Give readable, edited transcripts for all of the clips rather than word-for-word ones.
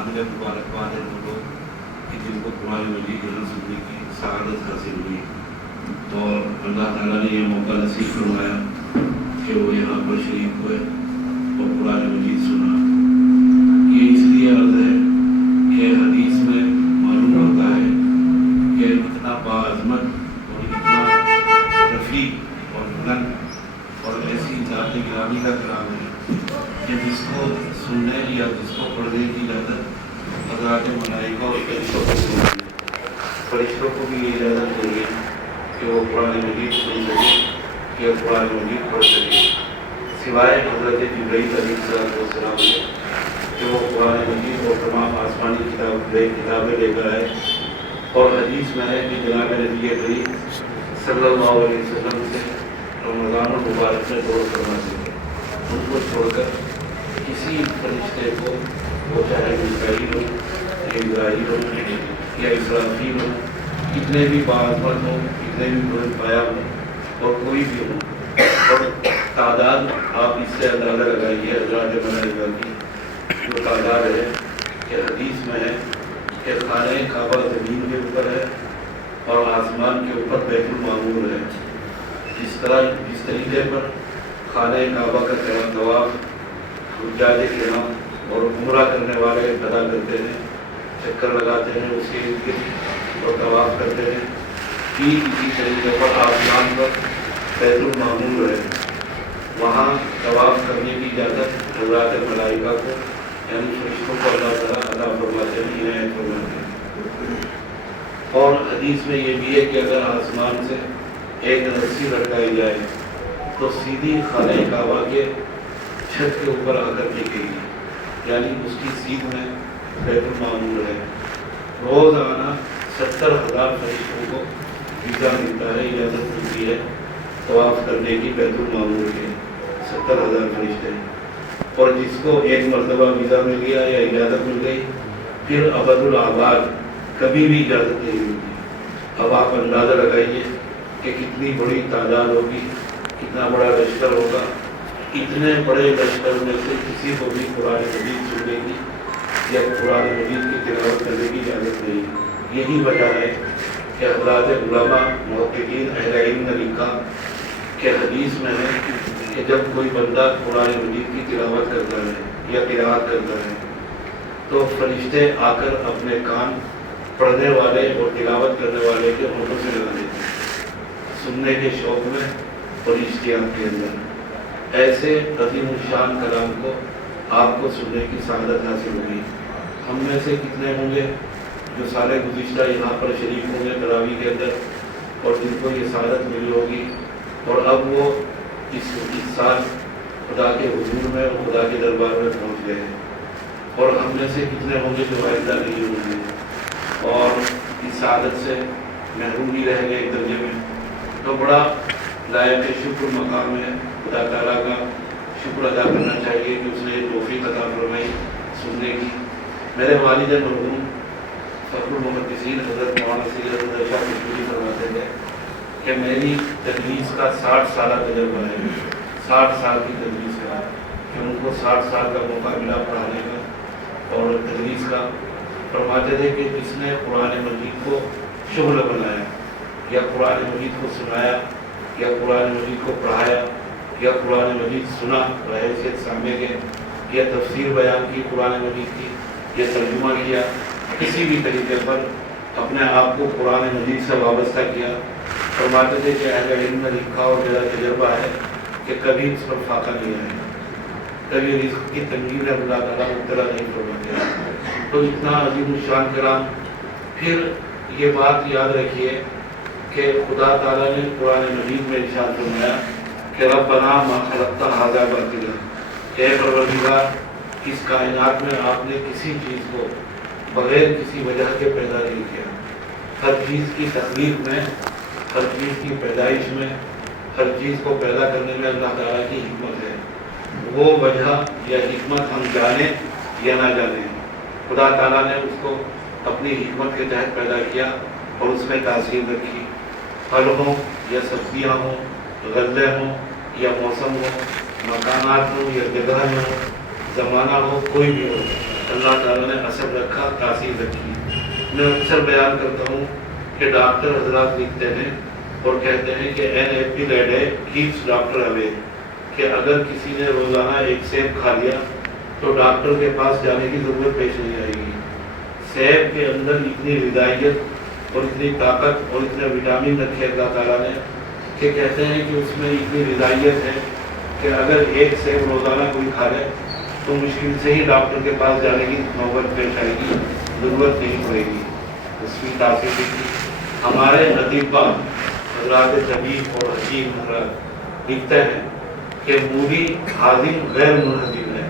قابل مبارکباد ہے وہ لوگ کہ جن کو قرآن مجید یہاں سننے کی سعادت حاصل ہوئی، اور اللہ تعالیٰ نے یہ موقع نصیب فرمایا کہ وہ یہاں پر شریک ہوئے اور قرآن مجید سنا۔ یہ اس لیے عرض ہے کہ حدیث میں معلوم ہوتا ہے کہ اتنا باعظمت اور اتنا رفیع اور بلند اور ایسی ذات گرامی کا کلام ہے کہ جس کو سننے یا جس کو پڑھنے کی اجازت حضرات ملائکہ اور فرشتوں کو دی ہے۔ فرشتوں کو بھی یہ اجازت دی ہے کہ وہ قرآن مجید سن سکے یا قرآن مجید پڑھ سکے، سوائے حضرت جبرائیل علیہ السلام کے کہ وہ قرآن مجید اور تمام آسمانی کتابیں لے کر آئے۔ اور حدیث میں ہے کہ جناب نبی کریم صلی اللہ علیہ وسلم سے رمضان المبارک میں دور فرماتے تھے، ان کو چھوڑ کر کسی فرشتے کو، وہ چاہے میکائیل ہو یا اسرائیل ہو یا اسرافیل ہو، کتنے بھی باعظمت ہوں، کتنے بھی بلند پایا ہوں اور کوئی بھی ہو، اور تعداد آپ اس سے اندازہ لگائیے حضرات ملائکہ کی جو تعداد ہے کہ حدیث میں ہے کہ خانہ کعبہ زمین کے اوپر ہے اور آسمان کے اوپر بیت المعمور ہے۔ جس طریقے پر خانہ کعبہ کا طواف حجاج کرام اور عمرہ کرنے والے ادا کرتے ہیں، چکر لگاتے ہیں اس کے ارد گرد اور طواف کرتے ہیں، ٹھیک اسی طریقے پر آسمان پر بیت المعمور ہے، وہاں طواف کرنے کی اجازت حضرات ملائکہ کو یعنی فرشتوں کو اللہ تعالیٰ عطا فرماتے ہیں، عنایت فرماتے ہیں۔ اور حدیث میں یہ بھی ہے کہ اگر آسمان سے ایک رسی لٹکائی جائے تو سیدھی خانہ کعبہ کے چھت کے اوپر آ کر ٹکے گی، یعنی اس کی سیدھ میں بیت المعمور ہے۔ روزانہ 70,000 فرشتوں کو ویزا ملتا ہے، اجازت ملتی ہے طواف کرنے کی بیت المعمور کے، 70,000 فرشتے۔ اور جس کو ایک مرتبہ ویزا مل گیا یا اجازت مل گئی، پھر ابد الآباد کبھی بھی اجازت نہیں ملتی۔ اب آپ اندازہ لگائیے کہ کتنی بڑی تعداد ہوگی، کتنا بڑا لشکر ہوگا۔ اتنے بڑے لشکر میں سے کسی کو بھی قرآن مجید سننے کی یا قرآن مجید کی تلاوت کرنے کی اجازت نہیں ہے۔ یہی وجہ ہے کہ حضرات علماء محققین اہل علم نے لکھا کہ حدیث میں ہے کہ جب کوئی بندہ قرآن مجید کی تلاوت کرتا ہے یا قرأت کرتا ہے تو فرشتے آ کر اپنے کان پڑھنے والے اور تلاوت کرنے والے کے ہونٹوں سے لگا دیتے ہیں، سننے کے شوق میں اور اشتیاق کے اندر۔ ایسے عظیم الشان کلام کو آپ کو سننے کی سعادت حاصل ہوگی۔ ہم میں سے کتنے ہوں گے جو سال گزشتہ یہاں پر شریک ہوں گے تراویح کے اندر اور جن کو یہ سعادت ملی ہوگی، اور اب وہ اس سال خدا کے حضور میں اور خدا کے دربار میں پہنچ گئے ہیں، اور ہم میں سے کتنے ہوں گے جو آئندہ نہیں ہوں گے اور اس سعادت سے محروم ہی رہ گئے ایک درجے میں۔ تو بڑا لائق شکر مقام ہے، خدا تعالیٰ کا شکر ادا کرنا چاہیے کہ اس نے یہ توفیق عطا فرمائی سننے کی۔ میرے والد مرحوم فخر المحدثین حضرت مولانا سید احمد شاہ کشمیری فرماتے تھے کہ میری تدریس کا 60 سالہ تجربہ ہے، 60 سال کی تدریس کا، کہ ان کو 60 سال کا موقع ملا پڑھانے کا اور تدریس کا۔ فرماتے تھے کہ جس نے قرآن مجید کو شغل بنایا یا قرآن مجید کو سنایا یا قرآن مجید کو پڑھایا یا قرآن مجید سنا بحیثیت سامع کے، یا تفسیر بیان کی قرآن مجید کی، یا ترجمہ کیا، کسی بھی طریقے پر اپنے آپ کو قرآن مجید سے وابستہ کیا، فرماتے تھے کہ اہل علم نے لکھا اور میرا تجربہ ہے کہ کبھی اس پر فاقہ نہیں آئے گا، کبھی رزق کی تنگی میں اللہ تعالیٰ مبتلا نہیں فرماتے۔ تو اتنا عظیم الشان کلام۔ پھر یہ بات یاد رکھیے کہ خدا تعالیٰ نے قرآن مجید میں ارشاد فرمایا کہ ربنا ما خلقت ھذا باطلا، اے پروردگار اس کائنات میں آپ نے کسی چیز کو بغیر کسی وجہ کے پیدا نہیں کیا۔ ہر چیز کی تخلیق میں، ہر چیز کی پیدائش میں، ہر چیز کو پیدا کرنے میں اللہ تعالیٰ کی حکمت ہے۔ وہ وجہ یا حکمت ہم جانیں یا نہ جانیں، خدا تعالیٰ نے اس کو اپنی حکمت کے تحت پیدا کیا اور اس میں تاثیر رکھی۔ پھل ہوں یا سبزیاں ہوں، غلے ہوں یا موسم ہو، مکانات ہوں یا جگہ ہو، زمانہ ہو، کوئی بھی ہو، اللہ تعالیٰ نے اثر رکھا، تاثیر رکھی۔ میں اکثر بیان کرتا ہوں کہ ڈاکٹر حضرات لکھتے ہیں اور کہتے ہیں کہ an apple a day keeps doctor away, کہ اگر کسی نے روزانہ ایک سیب کھا لیا تو ڈاکٹر کے پاس جانے کی ضرورت پیش نہیں آئے گی۔ سیب کے اندر اتنی غذائیت اور اتنی طاقت اور اتنے وٹامن رکھے اللہ تعالیٰ نے کہ کہتے ہیں کہ اس میں اتنی غذائیت ہے کہ اگر ایک سیب روزانہ کوئی کھا لے تو مشکل سے ہی ڈاکٹر کے پاس جانے کی نوبت پیش آئے گی، ضرورت نہیں پڑے گی۔ اس کی تاثیر کی ہمارے اطباء حضرات طبیب اور حکیم حضرات لکھتے ہیں کہ مولی ہاضم غیر منہضم ہے،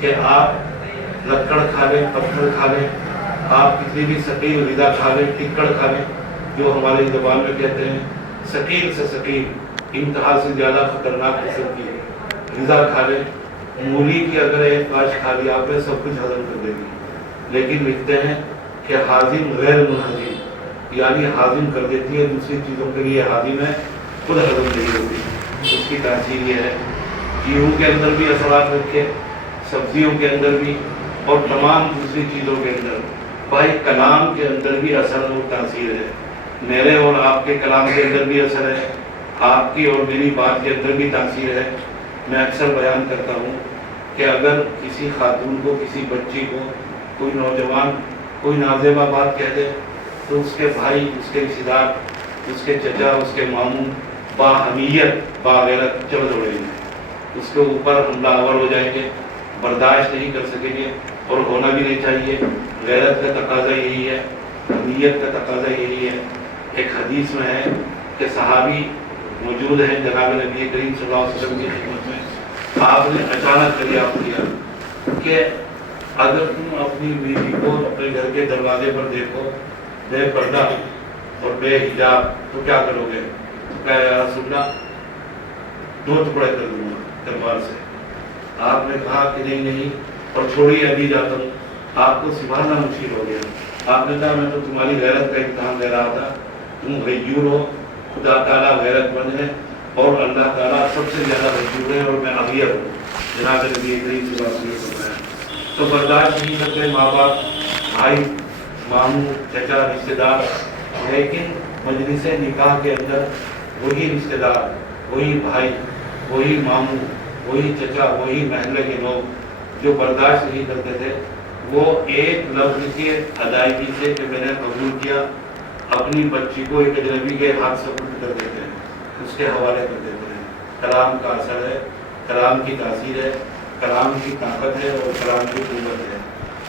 کہ آپ لکڑ کھا لیں، پتھر کھا لیں، آپ کتنی بھی ثقیل غذا کھا لیں، ٹکڑ کھا لیں، جو ہماری زبان میں کہتے ہیں ثقیل سے ثقیل، انتہا سے زیادہ خطرناک قسم کی غذا کھا لیں، مولی کی اگر ایک کاش کھا لی آپ نے سب کچھ ہضم کر دے گی۔ لیکن لکھتے ہیں کہ ہاضم غیر منہضم، یعنی ہاضم کر دیتی ہے، دوسری چیزوں کے لیے ہاضم ہے، خود ہضم نہیں ہوتی۔ اس کی تاثیر یہ ہے گیہوں کے اندر بھی اثرات رکھے، سبزیوں کے اندر بھی، اور تمام دوسری چیزوں کے اندر۔ بھائی کلام کے اندر بھی اثر اور تاثیر ہے، میرے اور آپ کے کلام کے اندر بھی اثر ہے، آپ کی اور میری بات کے اندر بھی تاثیر ہے۔ میں اکثر بیان کرتا ہوں کہ اگر کسی خاتون کو، کسی بچی کو، کوئی نوجوان کوئی نازیبہ بات کہہ دے تو اس کے بھائی، اس کے رشتے دار، اس کے چچا، اس کے ماموں باحمیت باغیرت چڑھ دوڑیں گے، اس کے اوپر حملہ آور ہو جائیں گے، برداشت نہیں کر سکیں گے، اور ہونا بھی نہیں چاہیے۔ غیرت کا تقاضا یہی ہے، حمیت کا تقاضا یہی ہے۔ ایک حدیث میں ہے کہ صحابی موجود ہیں جناب نبی کریم صلی اللہ علیہ وسلم کی خدمت میں، آپ نے اچانک دریافت کیا کہ اگر تم اپنی بیوی کو اپنے گھر کے دروازے پر دیکھو بے پردہ اور بے حجاب تو کیا کرو گے؟ کہا یا رسول اللہ 2 ٹکڑے کر دوں گا تلوار سے۔ آپ نے کہا کہ نہیں اور چھوڑیے ابھی جاتا ہوں۔ آپ کو سنبھالنا مشکل ہو گیا۔ آپ نے کہا میں تو تمہاری غیرت کا امتحان لے رہا تھا، تم غیور ہو، خدا تعالیٰ غیرت مند ہے اور اللہ تعالیٰ سب سے زیادہ غیور ہے اور میں اغیر ہوں، جناب نبی کریم صلی اللہ علیہ وسلم نے۔ تو برداشت نہیں کرتے ماں باپ، بھائی، ماموں، چچا، رشتے دار، لیکن مجلس نکاح کے اندر وہی رشتے دار، وہی بھائی، وہی ماموں، وہی چچا، وہی محلے کے لوگ جو برداشت نہیں کرتے تھے، وہ ایک لفظ کی ادائیگی سے کہ میں نے قبول کیا، اپنی بچی کو ایک اجنبی کے ہاتھ سے سپرد کر دیتے ہیں، اس کے حوالے کر دیتے ہیں۔ کلام کا اثر ہے، کلام کی تاثیر ہے، کلام کی طاقت ہے اور کلام کی قوت ہے۔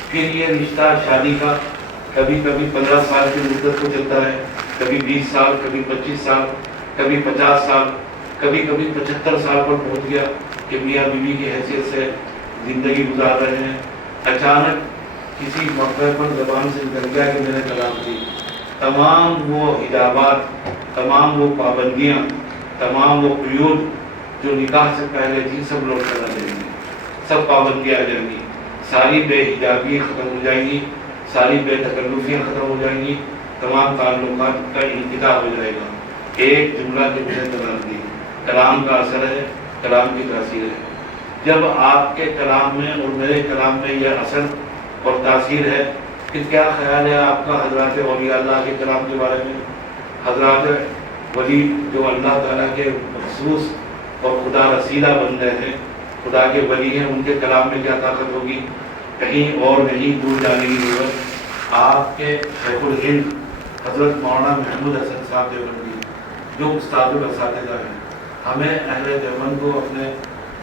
پھر یہ رشتہ شادی کا کبھی 15 سال کی مدت کو چلتا ہے، کبھی 20 سال، کبھی 25 سال، کبھی 50 سال، کبھی 75 سال پر پہنچ گیا کہ میاں بیوی کی حیثیت سے زندگی گزار رہے ہیں۔ اچانک کسی موقع پر زبان سے نکل گیا کہ میں نے طلاق دی، تمام وہ حجابات، تمام وہ پابندیاں، تمام وہ قیود جو نکاح سے پہلے تھی سب لوٹ کر آ جائیں گی، سب پابندیاں آ جائیں گی، ساری بے حجابی ختم ہو جائیں گی، ساری بے تکلفیاں ختم ہو جائیں گی، تمام تعلقات کا انقطاع ہو جائے گا۔ ایک جملہ کے میں نے طلاق دی۔ کلام کا اثر ہے، کلام کی تاثیر ہے۔ جب آپ کے کلام میں اور میرے کلام میں یہ اثر اور تاثیر ہے کہ کیا خیال ہے آپ کا حضرات اولیاء اللہ کے کلام کے بارے میں؟ حضرات ولی جو اللہ تعالیٰ کے مخصوص اور خدا رسیدہ بندے ہیں، خدا کے ولی ہیں، ان کے کلام میں کیا طاقت ہوگی؟ کہیں اور نہیں دور جانے کی ضرورت۔ آپ کے شیخ الہند حضرت مولانا محمود حسن صاحب دیوبندی جو استاد الاساتذہ ہیں، ہمیں اہل دیوبند کو اپنے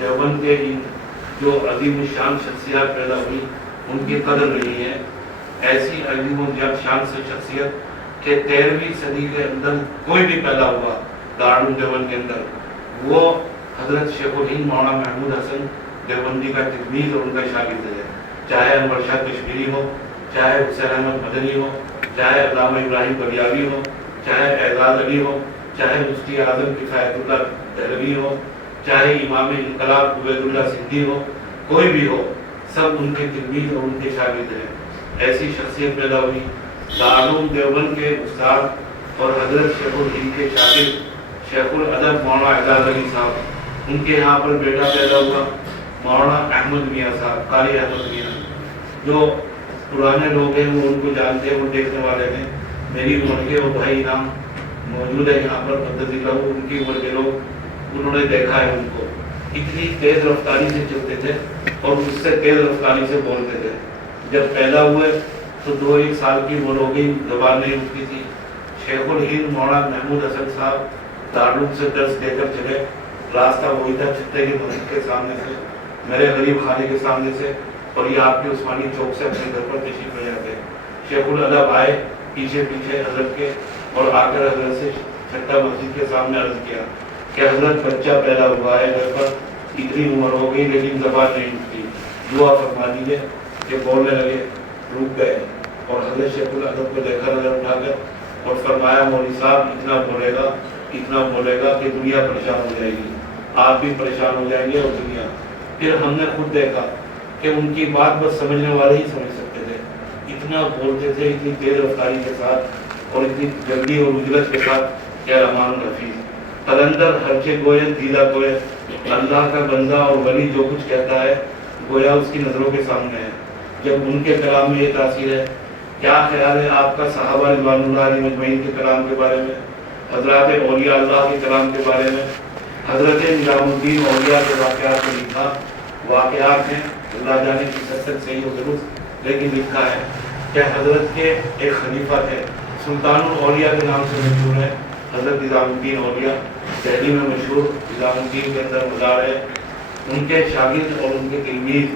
دیوبند کے ان جو عظیم الشان شخصیات پیدا ہوئی ان کی قدر نہیں ہے۔ ایسی عظیم الشان سے شخصیت کہ 13ویں صدی کے اندر کوئی بھی پیدا ہوا دارالعلوم دیوبند کے اندر، وہ حضرت شیخ الہند مولانا محمود حسن دیوبندی کا تلمیذ اور ان کا شاگرد ہے۔ چاہے انور شاہ کشمیری ہو، چاہے حسین احمد مدنی ہو، چاہے علامہ ابراہیم بلیاوی ہو، چاہے اعزاز علی ہو، چاہے مفتی اعظم کفایت اللہ دہلوی ہو، چاہے امام انقلاب عبید اللہ سندھی ہو، کوئی بھی ہو، سب ان کے تلمیذ اور ان کے شاگرد ہیں۔ ایسی شخصیت پیدا ہوئی۔ دارالعلوم دیوبند کے استاد اور حضرت شیخ الہند کے شاگرد شیخ الادب مولانا اعزاز علی صاحب، ان کے یہاں پر بیٹا پیدا ہوا مولانا احمد میاں صاحب، قاری احمد میاں، جو پرانے لوگ ہیں وہ ان کو جانتے ہیں، وہ دیکھنے والے ہیں، میری عمر کے وہ بھائی نام موجود ہے یہاں پر قدس ذکرہ، ان کی عمر کے لوگ، انہوں نے دیکھا ہے ان کو اتنی تیز رفتاری سے چلتے تھے اور اس سے تیز رفتاری سے بولتے تھے۔ جب پیدا ہوئے تو 2-1 سال کی عمر ہو گئی، زبان نہیں اٹھتی تھی۔ شیخ الہند مولانا محمود حسن صاحب دارالعلوم سے درس دے کر چلے، راستہ وہی تھا چھتے کی مسجد کے سامنے سے، میرے غریب خانے کے سامنے سے، اور یہ آپ کے عثمانی چوک سے اپنے گھر پر تشریف لے جاتے۔ شیخ الادب آئے پیچھے پیچھے حضرت کے، اور آ کر حضرت سے چھٹا مسجد کے سامنے عرض کیا کہ حضرت بچہ پیدا ہوا ہے گھر پر، اتنی عمر ہو گئی لیکن زبان نہیں اٹھتی، دعا فرما دیجیے۔ کہ بولنے لگے، رک گئے، اور حضرت شیخ الادب کو دیکھا نظر اٹھا کر اور فرمایا مولوی صاحب اتنا بولے گا کہ دنیا پریشان ہو جائے گی، آپ بھی پریشان ہو جائیں گے اور دنیا۔ پھر ہم نے خود دیکھا کہ ان کی بات بس سمجھنے والے ہی سمجھ سکتے تھے، اتنا بولتے تھے، اتنی تیز رفتاری کے ساتھ اور اتنی جلدی اور اجلت کے ساتھ کہ رحمان الحفیظ قلندر ہرچے گوئے دیدہ گوئے، اللہ کا بندہ اور ولی جو کچھ کہتا ہے گویا اس کی نظروں کے سامنے ہے۔ جب ان کے کلام میں یہ تاثیر ہے، کیا خیال ہے آپ کا صحابہ رضوان اللہ علیہ مجمعین کے کلام کے بارے میں، حضرات اولیاء اللہ کے کلام کے بارے میں؟ حضرت نظام الدین اولیاء کے واقعات میں لکھا، واقعات ہیں اللہ جانے کی سچ صحیح و درست، لیکن لکھا ہے کہ حضرت کے ایک خلیفہ تھے، سلطان الاولیاء کے نام سے مشہور ہے حضرت نظام الدین اولیاء، دہلی میں مشہور نظام الدین کے اندر مزار ہے۔ ان کے شاگرد اور ان کے تلمیذ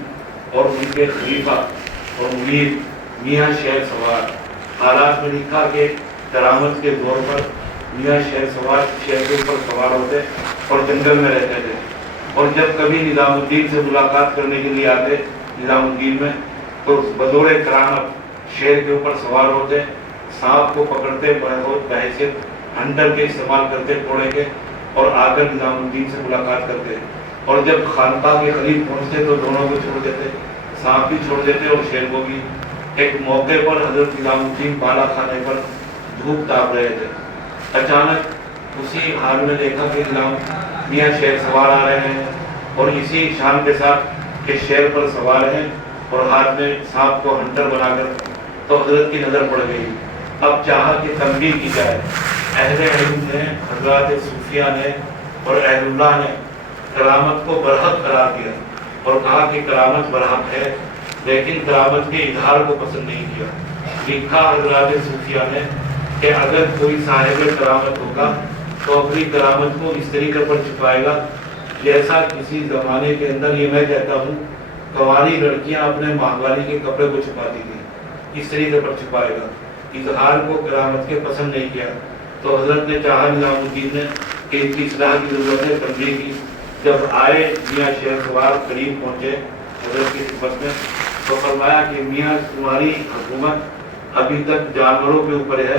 اور ان کے خلیفہ اور مرید میاں شیر سوار، حالات میں لکھا کہ کرامت کے دور پر میاں شیر سوار شیر کے اوپر سوار ہوتے اور جنگل میں رہتے تھے، اور جب کبھی نظام الدین سے ملاقات کرنے کے لیے آتے نظام الدین میں، تو بطور کرامت شیر کے اوپر سوار ہوتے، سانپ کو پکڑتے، بہت بحیثیت ہنٹر کے استعمال کرتے گھوڑے کے، اور آ کر نظام الدین سے ملاقات کرتے، اور جب خانقاہ کے قریب پہنچتے تو دونوں کو چھوڑ دیتے، سانپ بھی چھوڑ دیتے اور شیر کو بھی۔ ایک موقع پر حضرت نظام الدین بالا خانے پر دھوپ تاپ رہے تھے، اچانک اسی حال میں دیکھا کہ نظام میاں شیر سوار آ رہے ہیں، اور اسی شان کے ساتھ کہ شیر پر سوار ہیں اور ہاتھ میں سانپ کو ہنٹر بنا کر، تو حضرت کی نظر پڑ گئی۔ اب چاہا کہ تنبیہ کی جائے، اہل علم نے، حضرات صوفیہ نے اور اہل اللہ نے کرامت کو برحق قرار دیا اور کہا کہ کرامت برحق ہے، لیکن کرامت کے اظہار کو پسند نہیں کیا۔ لکھا حضرات صوفیہ نے کہ اگر کوئی صاحب کرامت ہوگا تو اپنی کرامت کو اس طریقے پر چھپائے گا جیسا کسی زمانے کے اندر، یہ میں کہتا ہوں، کنواری لڑکیاں اپنے ماہواری کے کپڑے کو چھپاتی تھیں، اس طریقے پر چھپائے گا، اظہار کو کرامت کے پسند نہیں کیا۔ تو حضرت نے چاہا نظام الدین نے کہ ان کی اصلاح کی ضرورت ہے، تنبیہ کی۔ جب آئے میاں شیر سوار قریب پہنچے حضرت کی خدمت میں، تو فرمایا کہ میاں تمہاری حکومت ابھی تک جانوروں کے اوپر ہے،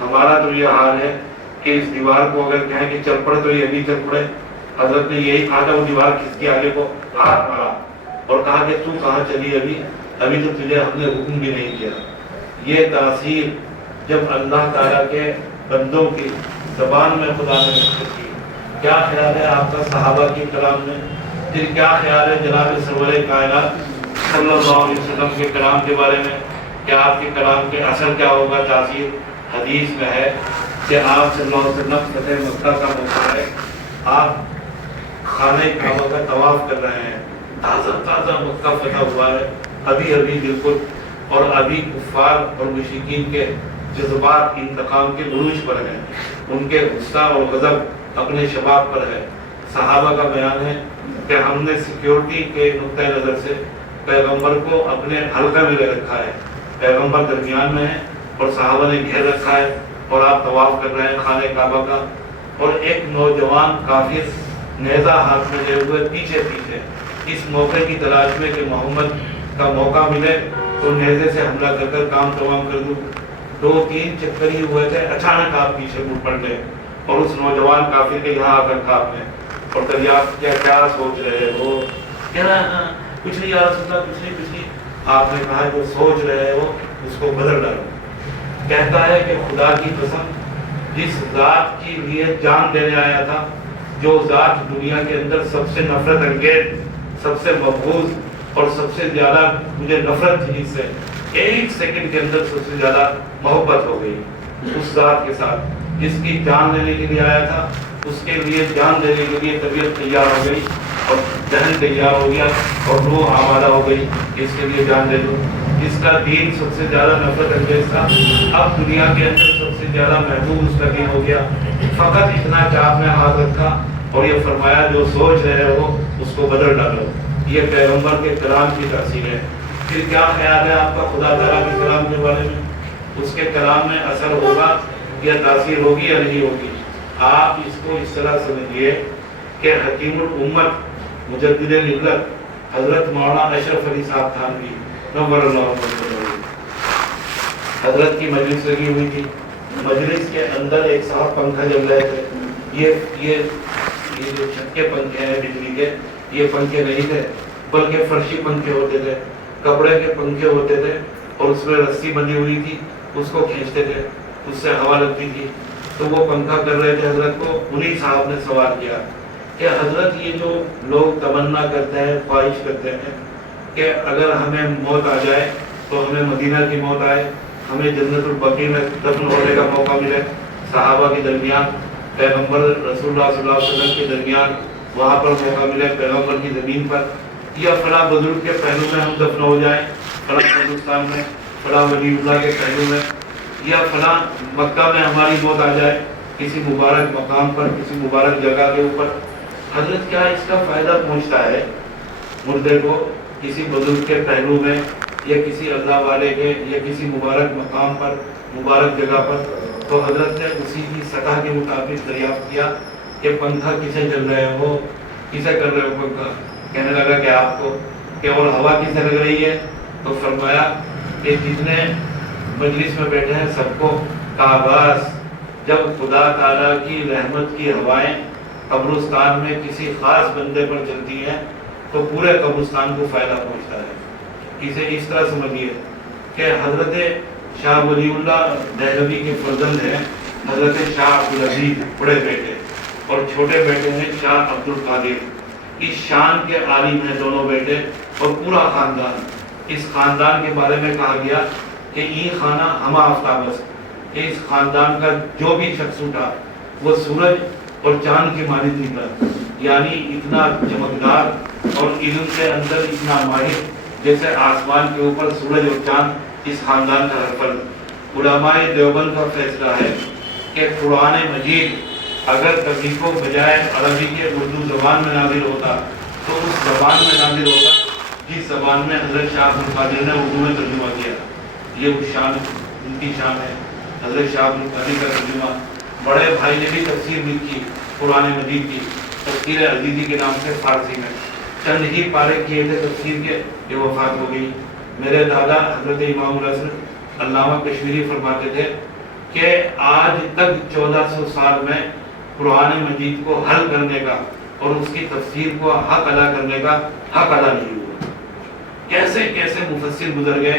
ہمارا تو یہ حال ہے کہ اس دیوار کو اگر کہیں کہ چل پڑے تو یہ بھی چل پڑے۔ حضرت نے یہی کہا تھا، وہ دیوار کھس کے آگے کو ہاتھ مارا اور کہا کہ تو کہاں چلی، ابھی تو تجھے ہم نے حکم بھی نہیں کیا۔ یہ تاثیر جب اللہ تعالیٰ کے بندوں کی زبان میں خدا نے نصیب کی۔ کیا خیال ہے آپ کا صحابہ کی کلام میں؟ پھر کیا خیال ہے جناب سرور کائنات صلی اللہ علیہ وسلم کے کلام کے بارے میں؟ کیا آپ کے کلام کے اثر کیا ہوگا، تاثیر؟ حدیث میں ہے کہ آپ صلی اللہ علیہ وسلم فتح مکہ کا موقع ہے، آپ خانہ کعبہ کا طواف کر رہے ہیں، تازہ مکہ فتح ہوا ہے ابھی بالکل، اور ابھی کفار اور مشرکین کے جذبات انتقام کے عروج پر ہیں، ان کے غصہ اور غضب اپنے شباب پر ہے۔ صحابہ کا بیان ہے کہ ہم نے سیکیورٹی کے نقطۂ نظر سے پیغمبر کو اپنے حلقہ میں لے رکھا ہے، پیغمبر درمیان میں ہے اور صحابہ نے گھیر رکھا ہے، اور آپ طواف کر رہے ہیں خانہ کعبہ کا، اور ایک نوجوان کافر نیزہ ہاتھ میں لے ہوئے پیچھے اس موقع کی تلاش میں کہ محمد کا موقع ملے تو نیزے سے حملہ کر کر کام تمام کر دوں۔ 2-3 چکر ہی ہوئے تھے، اچانک آپ پیچھے مڑ پڑ گئے اور اس نوجوان کافر کے یہاں آ کر کھا آپ نے اور دریافت کیا، کیا سوچ رہے ہو؟ کہہ رہا کچھ نہیں یا رسول اللہ، کچھ نہیں۔ آپ نے کہا جو سوچ رہے ہو اس کو بدل ڈالو۔ کہتا ہے کہ خدا کی قسم، جس ذات کے لیے جان دینے آیا تھا، جو ذات دنیا کے اندر سب سے نفرت انگیز، سب سے مبغوض، اور سب سے زیادہ مجھے نفرت تھی اس سے، 1 سیکنڈ کے اندر سب سے زیادہ محبت ہو گئی اس ذات کے ساتھ جس کی جان لینے کے لیے آیا تھا، اس کے لیے جان دینے کے لیے طبیعت تیار ہو گئی اور ذہن تیار ہو گیا اور روح آمادہ ہو گئی کہ اس کے لیے جان دے دوں۔ جس کا دین سب سے زیادہ نفرت انگیز تھا، اب دنیا کے اندر سب سے زیادہ محبوب اس کا دین ہو گیا۔ فقط اتنا کہ آپ نے ہاتھ رکھا اور یہ فرمایا جو سوچ رہے ہو اس کو بدل ڈالو۔ یہ پیغمبر کے کلام کی تاثیر ہے۔ پھر کیا خیال ہے آپ کا خدا تعالیٰ کے کلام کے بارے میں؟ اس کے کلام میں اثر ہوگا یا تاثیر ہوگی یا نہیں ہوگی؟ آپ اس کو اس طرح سمجھیے کہ حکیم الامت مجدد ملت حضرت مولانا اشرف علی صاحب تھانوی نور اللہ وجہہ، حضرت کی مجلس لگی ہوئی تھی، مجلس کے اندر ایک صاحب پنکھا چل رہے تھے۔ یہ جو چھت کے پنکھے ہیں بجلی کے، یہ پنکھے نہیں تھے بلکہ فرشی پنکھے ہوتے تھے، کپڑے کے پنکھے ہوتے تھے اور اس میں رسی بندھی ہوئی تھی، اس کو کھینچتے تھے، اس سے ہوا لگتی تھی۔ تو وہ پنکھا کر رہے تھے حضرت کو، انہی صاحب نے سوال کیا کہ حضرت یہ جو لوگ تمنا کرتے ہیں، خواہش کرتے ہیں کہ اگر ہمیں موت آ جائے تو ہمیں مدینہ کی موت آئے، ہمیں جنت البقیع میں دفن ہونے کا موقع ملے، صحابہ کے درمیان، پیغمبر رسول اللہ صلی اللہ علیہ وسلم کے درمیان وہاں پر موقع ملے، پیغمبر کی زمین پر، یا فلاں بزرگ کے پہلو میں ہم دفن ہو جائیں، فلاں ہندوستان میں، فلاں ولی اللہ کے پہلو میں، یا فلاں مکہ میں ہماری موت آ جائے، کسی مبارک مقام پر، کسی مبارک جگہ کے اوپر۔ حضرت کیا اس کا فائدہ پہنچتا ہے مردے کو کسی بزرگ کے پہلو میں یا کسی اللہ والے کے یا کسی مبارک مقام پر، مبارک جگہ پر؟ تو حضرت نے اسی کی سطح کے مطابق دریافت کیا کہ پنکھا کسے چل رہے ہو، کسے کر رہے ہو پنکھا؟ کہنے لگا کہ آپ کو، کہ اور ہوا کسے لگ رہی ہے؟ تو فرمایا کہ جتنے مجلس میں بیٹھے ہیں سب کو کعباس، جب خدا تعالیٰ کی رحمت کی ہوائیں قبرستان میں کسی خاص بندے پر چلتی ہیں تو پورے قبرستان کو فائدہ پہنچتا ہے۔ اسے اس طرح سمجھیے کہ حضرت شاہ ولی اللہ دہلوی کے فرزند ہیں حضرت شاہ عبدالعزیز بڑے بیٹے، اور چھوٹے بیٹے ہیں شاہ عبد القادر۔ اس شان کے عالم ہیں دونوں بیٹے اور پورا خاندان۔ اس خاندان کے بارے میں کہا گیا کہ یہ خانہ ہمہ آفتابس، کہ اس خاندان کا جو بھی شخص اٹھا وہ سورج اور چاند کے مانند نکلا، یعنی اتنا چمکدار اور علم کے اندر اتنا ماہر جیسے آسمان کے اوپر سورج اور چاند، اس خاندان کا ہر فرد۔ علماء دیوبند کا فیصلہ ہے کہ قرآن مجید اگر کبھی کو بجائے عربی کے اردو زبان میں نازل ہوتا تو اس زبان میں نازل ہوتا جس زبان میں حضرت شاہ عبد القادر نے اردو میں ترجمہ کیا۔ یہ وہ شان، ان کی شان ہے حضرت شاہ عبد القادر کا ترجمہ۔ بڑے بھائی نے بھی تفسیر لکھی قرآن مجید کی، تفسیر عزیزی کے نام سے فارسی میں، چند ہی پارے کیے تھے تفسیر کے، یہ وفات ہو گئی۔ میرے دادا حضرت امام الحسن علامہ کشمیری فرماتے تھے کہ آج تک 1400 سال میں قرآن مجید کو حل کرنے کا اور اس کی تفسیر کو حق ادا کرنے کا حق ادا نہیں ہوا۔ کیسے کیسے مفسر گزر گئے،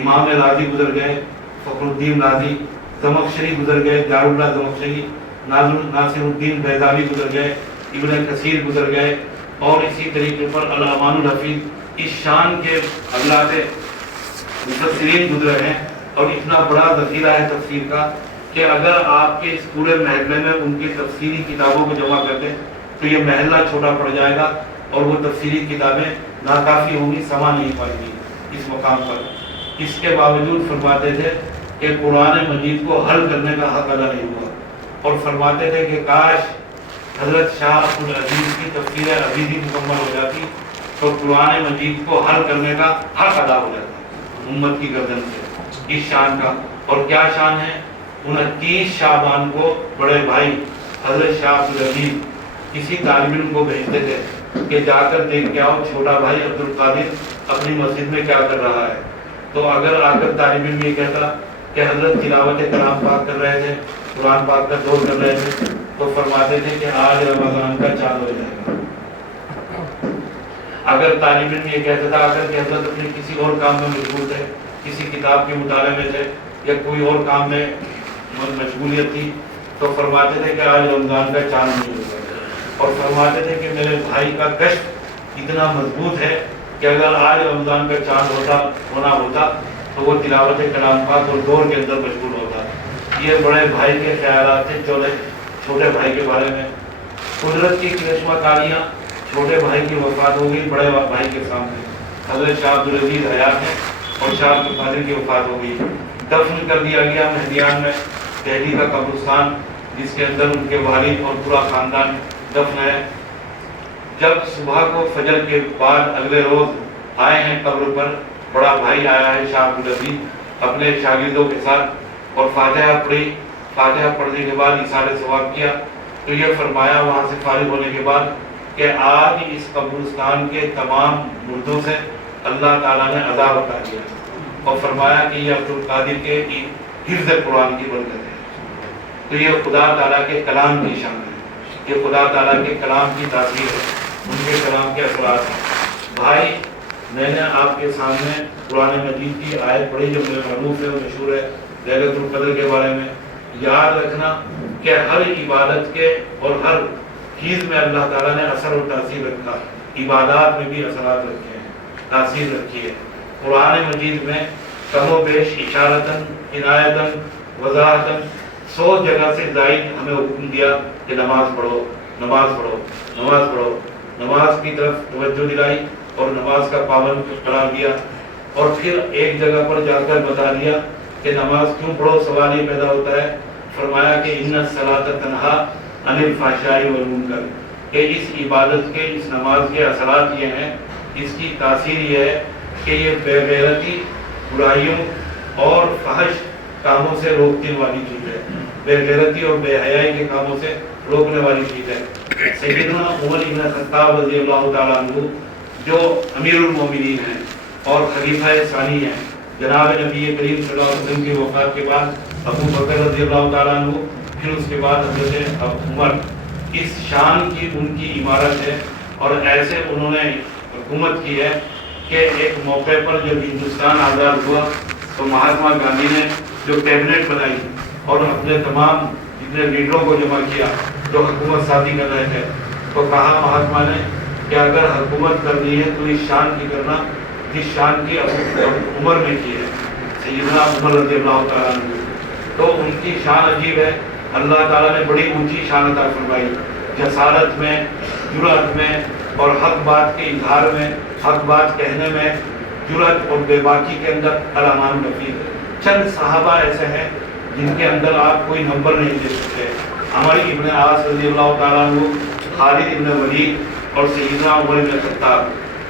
امام راضی گزر گئے، فخر الدین راضی، زمخشری گزر گئے، داراللہ زمخشری، ناصر الدین بیضاوی گزر گئے، ابن کثیر گزر گئے، اور اسی طریقے پر الامان الحفیظ، اس شان کے حضرات مفسرین گزرے ہیں، اور اتنا بڑا ذخیرہ ہے تفسیر کا کہ اگر آپ کے اس پورے محلے میں ان کی تفسیری کتابوں کو جمع کر دیں تو یہ محلہ چھوٹا پڑ جائے گا اور وہ تفسیری کتابیں ناکافی ہوں گی، سما نہیں پائیں گی اس مقام پر۔ اس کے باوجود فرماتے تھے کہ قرآن مجید کو حل کرنے کا حق ادا نہیں ہوا، اور فرماتے تھے کہ کاش حضرت شاہ عبدالعزیز کی تفسیر عزیزی مکمل ہو جاتی تو قرآن مجید کو حل کرنے کا حق ادا ہو جاتا امت کی گردن سے۔ اس شان کا، اور کیا شان ہے، 29 شعبان کو بڑے بھائی حضرت شاہ عبدالعزیز کسی طالب علم کو بھیجتے تھے کہ جا کر دیکھ کے آؤ چھوٹا بھائی عبد القادر اپنی مسجد میں کیا کر رہا ہے۔ تو اگر آ کر طالب علم یہ کہتا کہ حضرت تلاوت کلام پاک کر رہے تھے، قرآن پاک کا دور کر رہے تھے، تو فرماتے تھے کہ آج رمضان کا چاند ہو جائے گا۔ اگر طالب علم یہ کہتا تھا اگر کہ حضرت اپنے کسی اور کام میں مشغول تھے، کسی کتاب کے مطالعے میں تھے یا کوئی اور کام میں مشغولیت تھی، تو فرماتے تھے کہ آج رمضان کا چاند نہیں ہوگا، اور فرماتے تھے کہ میرے بھائی کا کشف اتنا مضبوط ہے کہ اگر آج رمضان کا چاند ہونا ہوتا تو وہ تلاوت کلام پاک اور دور کے اندر مشغول ہوتا۔ یہ بڑے بھائی کے خیالات تھے چھوٹے بھائی کے بارے میں۔ قدرت کی کرشمہ کاریاں، چھوٹے بھائی کی وفات ہو گئی بڑے بھائی کے سامنے۔ حضرت شاہ عبدالعزیز حیات ہیں اور شاہ عبدالقادر کی وفات ہو گئی۔ دفن کر دیا گیا مہدیان میں، دہلی کا قبرستان جس کے اندر ان کے والد اور پورا خاندان دفن ہے۔ جب صبح کو فجر کے بعد اگلے روز آئے ہیں قبر پر، بڑا بھائی آیا ہے شاہ عبدالعزیز اپنے شاگردوں کے ساتھ اور فاتحہ پڑھی۔ فاتحہ پڑھنے کے بعد ایثار ثواب کیا تو یہ فرمایا وہاں سے فارغ ہونے کے بعد کہ آج اس قبرستان کے تمام مردوں سے اللہ تعالیٰ نے عذاب عطا کیا اور فرمایا کہ یہ عبدالقادر کے حفظ قرآن کی برکت ہے۔ تو یہ خدا تعالیٰ کے کلام کی شان ہے، یہ خدا تعالیٰ کے کلام کی تاثیر ہے، ان کے کلام کے اثرات ہیں۔ بھائی، میں نے آپ کے سامنے قرآن مجید کی آیت پڑھی جو معروف ہے، مشہور ہے، لیلۃ القدر کے بارے میں۔ یاد رکھنا کہ ہر عبادت کے اور ہر چیز میں اللہ تعالیٰ نے اثر اور تاثیر رکھا، عبادات میں بھی اثرات رکھے ہیں، تاثیر رکھی ہے۔ قرآن مجید میں کم و بیش اشارتاً، عنایتاً، وضاحتاً 100 جگہ سے زائد ہمیں حکم دیا کہ نماز پڑھو، نماز پڑھو، نماز پڑھو، نماز کی طرف توجہ دلائی اور نماز کا پابند قرار دیا۔ اور پھر ایک جگہ پر جا کر بتا دیا کہ نماز کیوں پڑھو۔ سوال یہ پیدا ہوتا ہے، فرمایا کہ ان الصلاۃ تنہی عن الفحشاء والمنکر، کہ اس عبادت کے، اس نماز کے اثرات یہ ہیں، اس کی تاثیر یہ ہے کہ یہ بے غیرتی، برائیوں اور فحش کاموں سے روکنے والی چیز ہے، بے غیرتی اور بے حیائی کے کاموں سے روکنے والی چیز ہے۔ سیدنا عمر بن خطاب رضی اللہ تعالیٰ عنہ جو امیر المومنین ہیں اور خلیفہ ثانی ہیں، جناب نبی کریم صلی اللہ علیہ وسلم کی وفات کے بعد ابو بکر رضی اللہ تعالیٰ عنہ، پھر اس کے بعد حضرت عمر، اس شان کی ان کی عمارت ہے اور ایسے انہوں نے حکومت کی ہے کہ ایک موقع پر جب ہندوستان آزاد ہوا تو مہاتما گاندھی نے جو کیبنٹ بنائی اور اپنے تمام جتنے لیڈروں کو جمع کیا جو حکومت سازی کر رہے تھے، تو کہا مہاتما نے کہ اگر حکومت کرنی ہے تو اس شان کی کرنا جس شان کی عمر نے کی ہے، سیدنا عمر رضی اللہ تعالیٰ عنہ۔ تو ان کی شان عجیب ہے، اللہ تعالیٰ نے بڑی اونچی شان عطا فرمائی، جسارت میں، جرأت میں اور حق بات کے اظہار میں، حق بات کہنے میں، جرأت اور بے باکی کے اندر علامات نفیس۔ چند صحابہ ایسے ہیں جن کے اندر آپ کوئی نمبر نہیں دے سکتے، ہماری ابن عاص رضی اللہ تعالیٰ عنہ، خالد ابن ولید اور سیدنا عمر بن خطاب،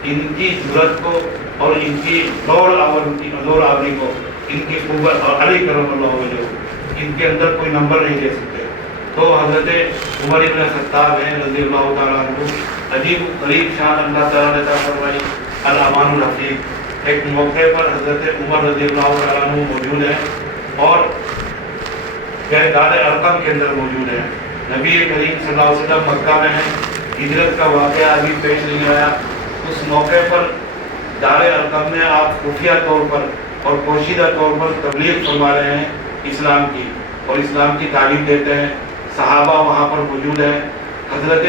ان کی جرأت کو اور ان کی دور آوری کو، ان کی قوت، اور علی کرم اللہ وجہہ، ان کے اندر کوئی نمبر نہیں دے سکتے۔ تو حضرت عمر بن خطاب ہیں رضی اللہ تعالیٰ عنہ، عجیب غریب شان اللہ تعالیٰ نے عطا فرمائی، الامان الحفیظ۔ ایک موقع پر حضرت عمر رضی اللہ تعالیٰ عنہ موجود ہیں اور دار ارقم کے اندر موجود ہیں، نبی کریم صلی اللہ علیہ وسلم مکہ میں ہیں، ہجرت کا واقعہ ابھی پیش نہیں آیا۔ اس موقع پر دار ارقم میں آپ خفیہ طور پر اور پوشیدہ طور پر تبلیغ فرما رہے ہیں اسلام کی، اور اسلام کی تعلیم دیتے ہیں، صحابہ وہاں پر موجود ہیں۔ حضرت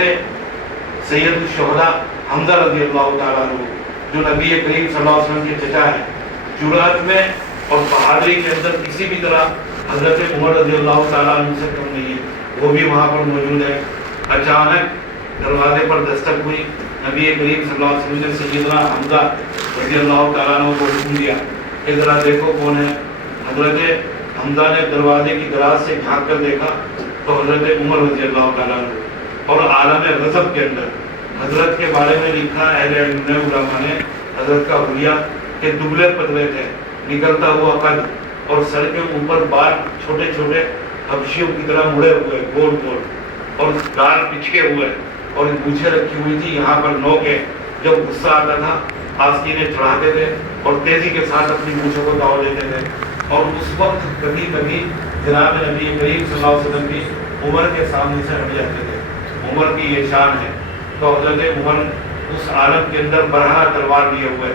سید الشہداء حمزہ رضی اللہ تعالیٰ عنہ جو نبی کریم صلی اللہ علیہ وسلم کے چچا ہیں، جرأت میں اور بہادری کے اندر کسی بھی طرح حضرت عمر رضی اللہ تعالیٰ عنہ سے کم نہیں ہے، وہ بھی وہاں پر موجود ہے۔ اچانک دروازے پر دستک ہوئی، نبی کریم صلی اللہ علیہ وسلم نے سیدنا حمزہ رضی اللہ تعالیٰ عنہ کو حکم دیا کہ ذرا دیکھو کون ہے۔ حضرت حمزہ نے دروازے کی دراز سے جھانک کر دیکھا تو حضرت عمر رضی اللہ تعالیٰ عنہ، اور عالم غضب کے اندر حضرت کے بارے میں لکھا اہل علم نے، علماء نے، حضرت کا حلیہ کہ دبلے پتلے تھے، نکلتا ہوا قد، اور سر کے اوپر بال چھوٹے چھوٹے حبشیوں کی طرح مڑے ہوئے، گول گول، اور گال پچکے ہوئے، اور پوچھے رکھی ہوئی تھی یہاں پر نو کے۔ جب غصہ آتا تھا آستینیں چڑھاتے تھے اور تیزی کے ساتھ اپنی مونچھوں کو داؤ دیتے تھے، اور اس وقت کبھی کبھی جناب نبی کریم صلی اللہ علیہ وسلم بھی عمر کے سامنے سے ہٹ جاتے تھے۔ عمر کی یہ شان ہے۔ تو حضرت عمر اس عالم کے اندر برہنہ تلوار لیے ہوئے،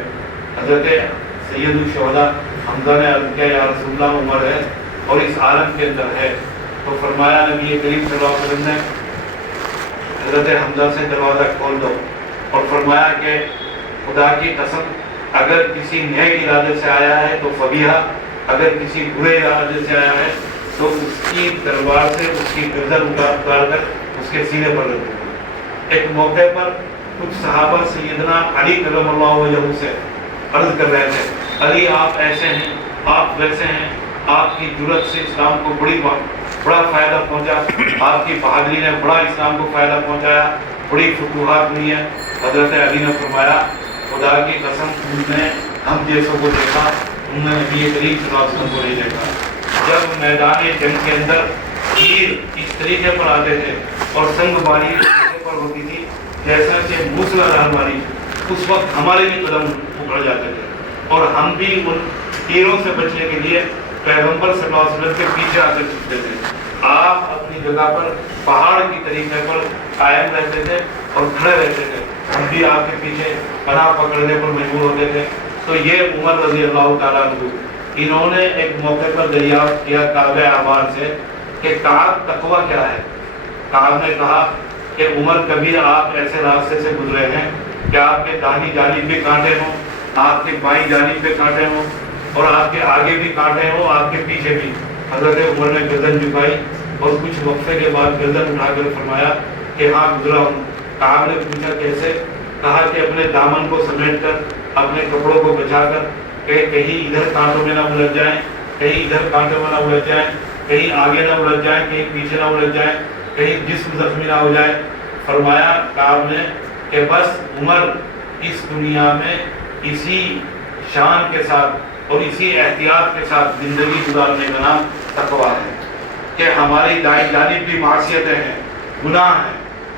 حضرت سید الشہداء حمزہ نے عرض کیا یا رسول اللہ عمر ہے اور اس عالم کے اندر ہے، تو فرمایا نبی کریم صلی اللہ علیہ وسلم نے حضرت حمزہ سے دروازہ کھول دو، اور فرمایا کہ خدا کی قسم اگر کسی نیک ارادے سے آیا ہے تو فبیہا، اگر کسی برے ارادے سے آیا ہے تو اس کی تلوار سے اس کی گردن اتار کر اس کے سینے پر رکھ دوں گا۔ ایک موقع پر کچھ صحابہ سیدنا علی کرم اللہ وجہہ سے عرض کر رہے تھے، علی آپ ایسے ہیں، آپ ویسے ہیں، آپ کی جرأت سے اسلام کو بڑا فائدہ پہنچا، آپ کی بہادری نے بڑا اسلام کو فائدہ پہنچایا، بڑی فتوحات ہوئی ہیں۔ حضرت علی نے فرمایا خدا کی قسم تم نے ہم جیسوں کو دیکھا، تم نے نبی کریم صلی اللہ علیہ وسلم کو نہیں دیکھا۔ جب میدان جنگ کے اندر تیر اس طریقے پر آتے تھے اور سنگ باری اس طریقے پر ہوتی تھی جیسا کہ موسلادھار باری، اس وقت ہمارے بھی قدم اکڑ جاتے تھے اور ہم بھی ان تیروں سے بچنے کے لیے پیغمبر صلی اللہ علیہ وسلم کے پیچھے آ کر چھپتے تھے۔ آپ اپنی جگہ پر پہاڑ کی طریقے پر قائم رہتے تھے اور کھڑے رہتے تھے، ہم بھی آپ کے پیچھے پناہ پکڑنے پر مجبور ہوتے تھے۔ تو یہ عمر رضی اللہ تعالیٰ عنہ، انہوں نے ایک موقع پر دریافت کیا کعب احبار سے کہ کعب تقویٰ کیا ہے؟ کعب نے کہا کہ عمر کبھی آپ ایسے راستے سے گزرے ہیں کہ آپ کے داہنی جانب بھی کانٹے ہوں، آپ کے بائیں جانب پہ کانٹے ہوں اور آپ کے آگے بھی کانٹے ہوں، آپ کے پیچھے بھی۔ حضرت عمر نے گردن جھکائی اور کچھ وقفے کے بعد گردن اٹھا کر فرمایا کہ ہاں گزرا ہوں۔ کعب نے پوچھا کیسے؟ کہا کہ اپنے دامن کو سمیٹ کر، اپنے کپڑوں کو بچا کر کہ کہیں ادھر کانٹوں میں نہ الجھ جائیں، کہیں ادھر کانٹوں میں نہ الجھ جائیں، کہیں آگے نہ الجھ جائیں، کہیں پیچھے نہ الجھ جائیں، کہیں جسم زخمی نہ ہو جائے۔ فرمایا کعب نے کہ بس عمر اس دنیا میں اسی شان کے ساتھ اور اسی احتیاط کے ساتھ زندگی گزارنے کا نام تقویٰ ہے کہ ہماری دائیں جانب بھی معصیتیں ہیں، گناہ ہیں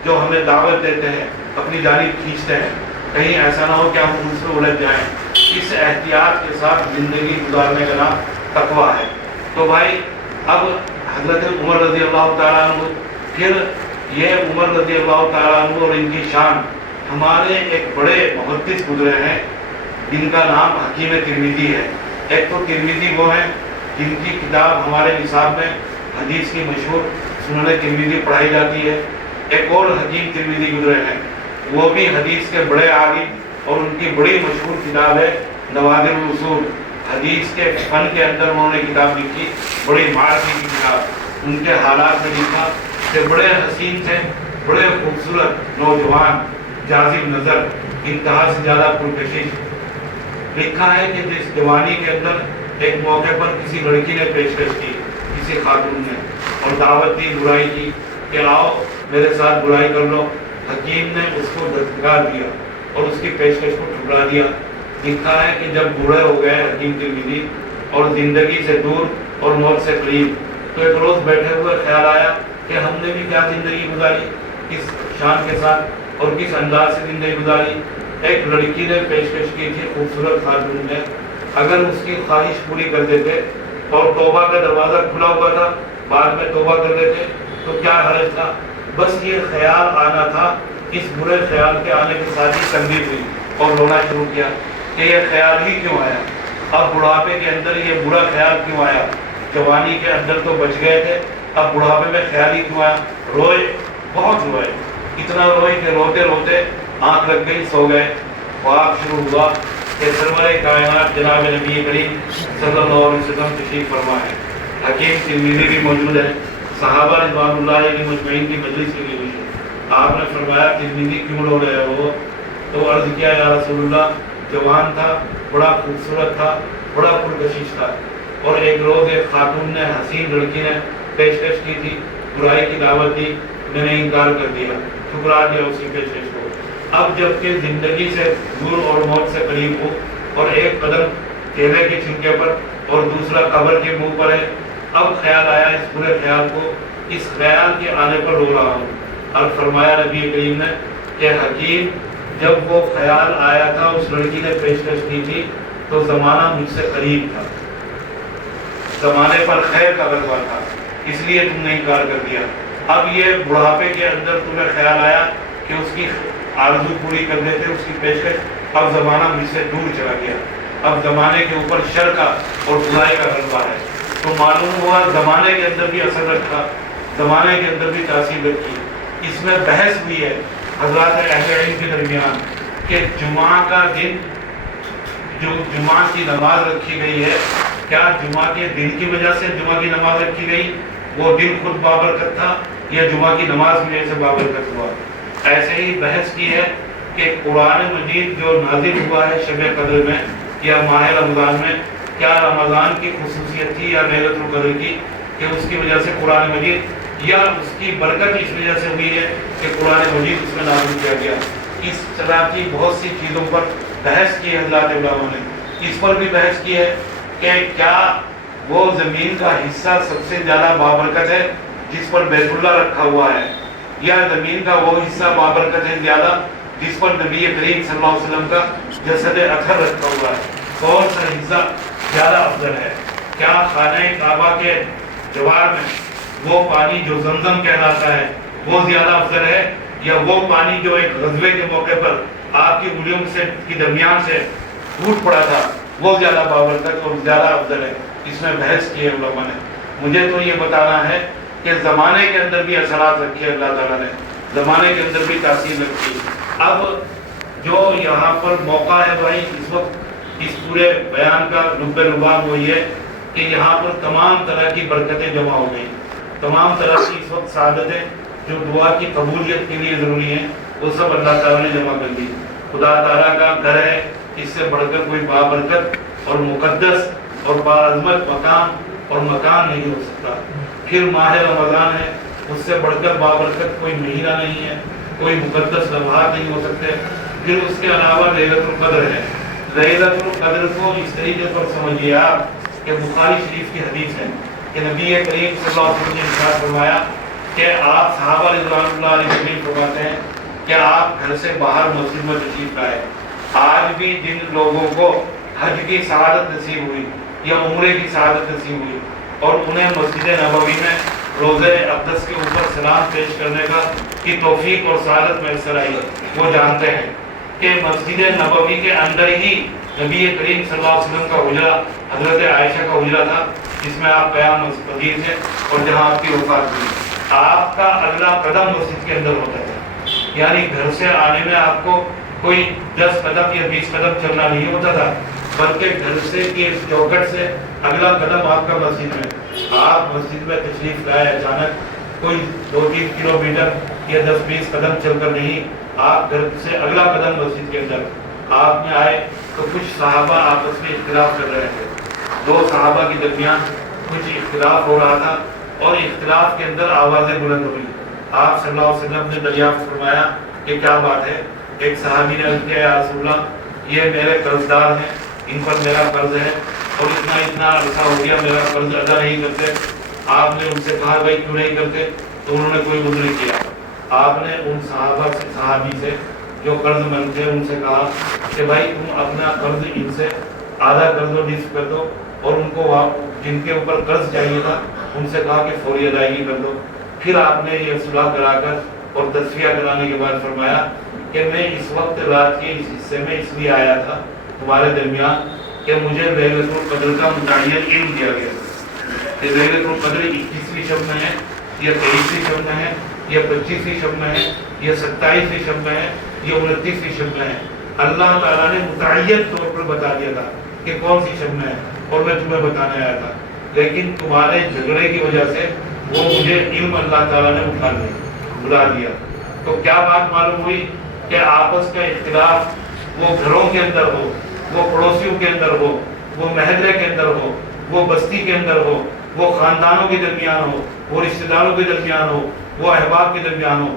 جو ہمیں دعوت دیتے ہیں، اپنی جانب کھینچتے ہیں، کہیں ایسا نہ ہو کہ ہم ان سے الجھ جائیں۔ اس احتیاط کے ساتھ زندگی گزارنے کا نام تقویٰ ہے۔ تو بھائی اب حضرت عمر رضی اللہ تعالیٰ عنہ، پھر یہ عمر رضی اللہ تعالیٰ عنہ اور ان کی شان، ہمارے ایک بڑے محدث گزرے ہیں جن کا نام حکیم ترمذی ہے۔ ایک تو ترمذی وہ ہیں جن کی کتاب ہمارے نصاب میں حدیث کی مشہور سنن ترمذی پڑھائی جاتی ہے۔ ایک اور حکیم ترمذی گزرے ہیں، وہ بھی حدیث کے بڑے عالم اور ان کی بڑی مشہور کتاب ہے نوادر الاصول۔ حدیث کے فن کے اندر انہوں نے کتاب لکھی، بڑی معرفی کی کتاب۔ ان کے حالات میں لکھا کہ بڑے حسین تھے، بڑے خوبصورت نوجوان، جاذب نظر، انتہا سے زیادہ پرکشش۔ لکھا ہے کہ جس جوانی کے اندر ایک موقع پر کسی لڑکی نے پیشکش کی، کسی خاتون نے، اور دعوت دی برائی کی کہ آؤ میرے ساتھ برائی کر لو۔ حکیم نے اس کو دستگار دیا اور اس کی پیشکش کو ٹھکرا دیا۔ لکھا ہے کہ جب بوڑھے ہو گئے حکیم ترمذی اور زندگی سے دور اور موت سے قریب، تو ایک روز بیٹھے ہوئے خیال آیا کہ ہم نے بھی کیا زندگی گزاری، کس شان کے ساتھ اور کس انداز سے زندگی گزاری۔ ایک لڑکی نے پیشکش کی تھی، خوبصورت خاتون نے، اگر اس کی خواہش پوری کر دیتے اور توبہ کا دروازہ کھلا ہوا تھا، بعد میں توبہ کر دیتے تو کیا حرج تھا۔ بس یہ خیال آنا تھا، اس برے خیال کے آنے کے ساتھ ہی تنبیہ ہوئی اور رونا شروع کیا کہ یہ خیال ہی کیوں آیا، اب بڑھاپے کے اندر یہ برا خیال کیوں آیا، جوانی کے اندر تو بچ گئے تھے، اب بڑھاپے میں خیال ہی کیوں آیا۔ روئے، بہت روئے، اتنا روئے کہ روتے روتے آنکھ لگ گئی، سو گئے۔ خواب شروع ہوا کہ سرور کائنات جناب نبی کریم صلی اللہ علیہ وسلم تشریف فرما ہے، حکیم ترمذی بھی موجود ہے، صحابہ رضوان اللہ علیہ مجمعین کی مجلس لگی ہوئی ہے۔ آپ نے فرمایا ترمذی کیوں رو رہے ہو؟ تو عرض کیا یا رسول اللہ، جوان تھا، بڑا خوبصورت تھا، بڑا پرکشش تھا، اور ایک روز ایک خاتون نے، حسین لڑکی نے پیشکش کی تھی، برائی کی دعوت دی، میں نے انکار کر دیا، ٹھکرا دیا اس کی پیشکش کو۔ اب جب کہ زندگی سے دور اور موت سے قریب ہو اور ایک قدم کیلے کے چھلکے پر اور دوسرا قبر کے منہ پر ہے، اب خیال آیا اس برے خیال کو، اس خیال کے آنے پر رو رہا ہوں۔ اور فرمایا نبی کریم نے کہ حکیم، جب وہ خیال آیا تھا، اس لڑکی نے پیشکش کی تھی تو زمانہ مجھ سے قریب تھا، زمانے پر خیر کا غلبہ تھا، اس لیے تم نے انکار کر دیا۔ اب یہ بڑھاپے کے اندر تمہیں خیال آیا کہ اس کی آرزو پوری کر دیتے، اس کی پیشکش، اب زمانہ مجھ سے دور چلا گیا، اب زمانے کے اوپر شر کا اور برائی کا غلبہ ہے۔ تو معلوم ہوا زمانے کے اندر بھی اثر رکھا، زمانے کے اندر بھی تاثیر رکھی۔ اس میں بحث ہوئی ہے حضرات اہل علم کے درمیان کہ جمعہ کا دن جو جمعہ کی نماز رکھی گئی ہے، کیا جمعہ کے دن کی وجہ سے جمعہ کی نماز رکھی گئی، وہ دن خود بابرکت تھا، یا جمعہ کی نماز کی وجہ سے بابرکت ہوا؟ ایسے ہی بحث کی ہے کہ قرآن مجید جو نازل ہوا ہے شب قدر میں یا ماہ رمضان میں، کیا رمضان کی خصوصیت تھی یا لیلۃ القدر کی کہ اس کی وجہ سے قرآن مجید، یا اس کی برکت اس وجہ سے ہوئی ہے کہ قرآن مجید اس میں نازل کیا گیا؟ اس طرح کی بہت سی چیزوں پر بحث کی ہے حضرات علماء نے۔ اس پر بھی بحث کی ہے کہ کیا وہ زمین کا حصہ سب سے زیادہ بابرکت ہے جس پر بیت اللہ رکھا ہوا ہے، یا زمین کا وہ حصہ بابرکت ہے زیادہ جس پر نبی کریم صلی اللہ علیہ وسلم کا جسد اطہر رکھا ہوا ہے؟ کون سا حصہ زیادہ افضل ہے؟ کیا خانہ کعبہ کے جوار میں وہ پانی جو زمزم کہلاتا ہے وہ زیادہ افضل ہے، یا وہ پانی جو ایک غزوے کے موقع پر آپ کی انگلیوں سے کی درمیان سے ٹوٹ پڑا تھا وہ زیادہ بابرکت اور زیادہ افضل ہے؟ اس میں بحث کی ہے علماء نے۔ مجھے تو یہ بتانا ہے کہ زمانے کے اندر بھی اثرات رکھے اللہ تعالیٰ نے، زمانے کے اندر بھی تاثیر رکھی۔ اب جو یہاں پر موقع ہے بھائی اس وقت اس پورے بیان کا لب لباب وہ یہ کہ یہاں پر تمام طرح کی برکتیں جمع ہو گئی، تمام طرح کی اس وقت سعادتیں جو دعا کی قبولیت کے لیے ضروری ہیں وہ سب اللہ تعالیٰ نے جمع کر دی۔ خدا تعالیٰ کا گھر ہے، اس سے بڑھ کر کوئی بابرکت اور مقدس اور باعظمت مکان نہیں ہو سکتا۔ پھر ماہ رمضان ہے، اس سے بڑھ کر بابرکت کوئی مہینہ نہیں ہے، کوئی مقدس لمحات نہیں ہو سکتے۔ پھر اس کے علاوہ لیلۃ القدر ہے۔ لیلۃ القدر کو اس طریقے پر سمجھیے آپ کہ بخاری شریف کی حدیث ہے کہ نبی کریم صلی اللہ علیہ وسلم نے ارشاد فرمایا کہ آپ صحابہ رضوان اللہ علیہم فرماتے ہیں کہ آپ گھر سے باہر مسجد میں تشریف لائے۔ آج بھی جن لوگوں کو حج کی سعادت نصیب ہوئی یا عمرے کی سعادت نصیب ہوئی اور انہیں مسجد نبوی میں روزہ اقدس کے اوپر سلام پیش کرنے کی توفیق اور سعادت میسر آئی، وہ جانتے ہیں کہ مسجد نبوی کے اندر ہی نبی کریم صلی اللہ علیہ وسلم کا حجرہ حضرت عائشہ کا حجرہ تھا جس میں آپ قیام پذیر تھے اور جہاں آپ کی وفات ہوئی۔ آپ کا اگلا قدم مسجد کے اندر ہوتا ہے، یعنی گھر سے آنے میں آپ کو کوئی 10 قدم یا 20 قدم چلنا نہیں ہوتا تھا، بلکہ گھر سے کی چوکھٹ سے اگلا قدم آپ کا مسجد میں۔ آپ مسجد میں تشریف لائے، اچانک کوئی 2-3 کلومیٹر یا 10-20 قدم چل کر نہیں، آپ گھر سے اگلا قدم مسجد کے اندر آپ میں آئے تو کچھ صحابہ آپس میں اختلاف کر رہے تھے، 2 صحابہ کے درمیان کچھ اختلاف ہو رہا تھا اور اختلاف کے اندر آوازیں بلند ہوئی۔ آپ صلی اللہ علیہ وسلم نے دریافت فرمایا کہ کیا بات ہے؟ ایک صحابی نے عرض کیا یا رسول اللہ یہ میرے قرض دار ہیں، ان پر میرا قرض ہے اور اتنا عرصہ ہو گیا میرا قرض ادا نہیں کرتے۔ آپ نے ان سے کہا بھائی کیوں نہیں کرتے؟ تو انہوں نے کوئی عذر نہیں کیا۔ آپ نے ان صحابی سے جو قرض مند تھے ان سے کہا کہ بھائی تم اپنا قرض ان سے آدھا کر دو، نصف کر دو، اور ان کو جن کے اوپر قرض چاہیے تھا ان سے کہا کہ فوری ادائیگی کر دو۔ پھر آپ نے یہ صلح کرا کر اور تصفیہ کرانے کے بعد فرمایا کہ میں اس وقت رات کے اس حصے میں اس لیے آیا تھا تمہارے درمیان کہ مجھے لیلۃ القدر کا متعین علم دیا گیا کہ لیلۃ القدر 21ویں شب میں ہے یا 23ویں شب میں ہے یا 25ویں شب میں ہے یا 27ویں شب میں ہے یا 29ویں شب میں ہے۔ اللہ تعالیٰ نے متعین طور پر بتا دیا تھا کہ کون سی شب میں ہے اور میں تمہیں بتانے آیا تھا، لیکن تمہارے جھگڑے کی وجہ سے وہ مجھے علم اللہ تعالیٰ نے بلا دیا۔ تو کیا بات معلوم ہوئی کہ آپس کا اختلاف وہ گھروں کے اندر ہو، وہ پڑوسیوں کے اندر ہو، وہ محلے کے اندر ہو، وہ بستی کے اندر ہو، وہ خاندانوں کے درمیان ہو، وہ رشتہ داروں کے درمیان ہو، وہ احباب کے درمیان ہو،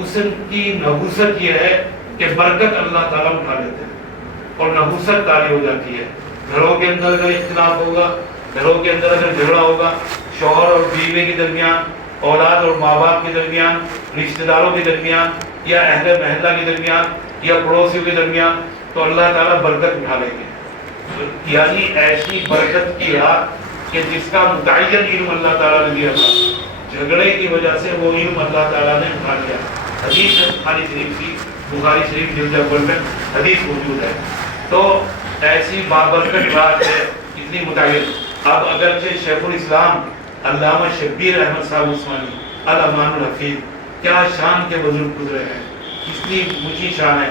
اس کی نحوست یہ ہے کہ برکت اللہ تعالیٰ اٹھا لیتے ہیں اور نحوست تاری ہو جاتی ہے۔ گھروں کے اندر اگر اختلاف ہوگا، گھروں کے اندر اگر جھگڑا ہوگا، شوہر اور بیوی کے درمیان، اولاد اور ماں باپ کے درمیان، رشتہ داروں کے درمیان یا اہل محلہ کے درمیان یا پڑوسیوں کے درمیان، تو اللہ تعالیٰ برکت اٹھا لیں گے، یعنی ایسی برکت کی راہ کہ جس کا متعین علم اللہ تعالیٰ نے دیا تھا، جھگڑے کی وجہ سے وہ علم اللہ تعالیٰ نے اٹھا لیا۔ حدیث بخاری شریف کی، بخاری شریف جلد اول میں حدیث موجود ہے۔ تو ایسی بابرکت بات ہے، اتنی متعین۔ اب اگرچہ شیخ الاسلام علامہ شبیر احمد صاحب عثمانی الامان الحفیظ کیا شان کے بزرگ گزرے ہیں، اتنی اونچی شان ہے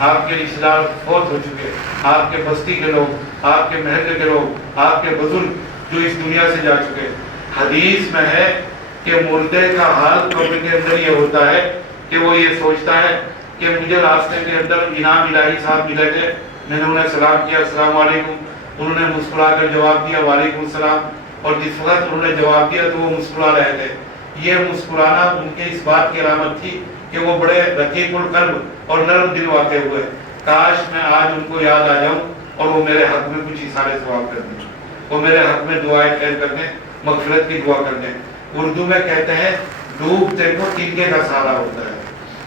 آپ کے رشتہ دار فوت ہو چکے، آپ کے بستی کے لوگ، آپ کے محلے کے لوگ، آپ کے بزرگ جو اس دنیا سے جا چکے۔ حدیث میں ہے کہ مردے کا حال قبر کے اندر یہ ہوتا ہے کہ وہ یہ سوچتا ہے کہ مجھے راستے کے اندر انعام الہی صاحب ملے تھے، میں نے انہیں سلام کیا، السلام علیکم، انہوں نے مسکرا کر جواب دیا وعلیکم السلام، اور جس وقت انہوں نے جواب دیا تو وہ مسکرا رہے تھے۔ یہ مسکرانا ان کے اس بات کی علامت تھی کہ وہ بڑے رقیق القلب اور نرم دل واقع ہوئے۔ کاش میں آج ان کو یاد آ جاؤں اور وہ میرے حق میں کچھ اشارے ثواب کر دیں، وہ میرے حق میں دعائیں خیر کر دیں، مغفرت کی دعا کر دیں۔ اردو میں کہتے ہیں ڈوبتے کو تنکے کا سہارا ہوتا ہے،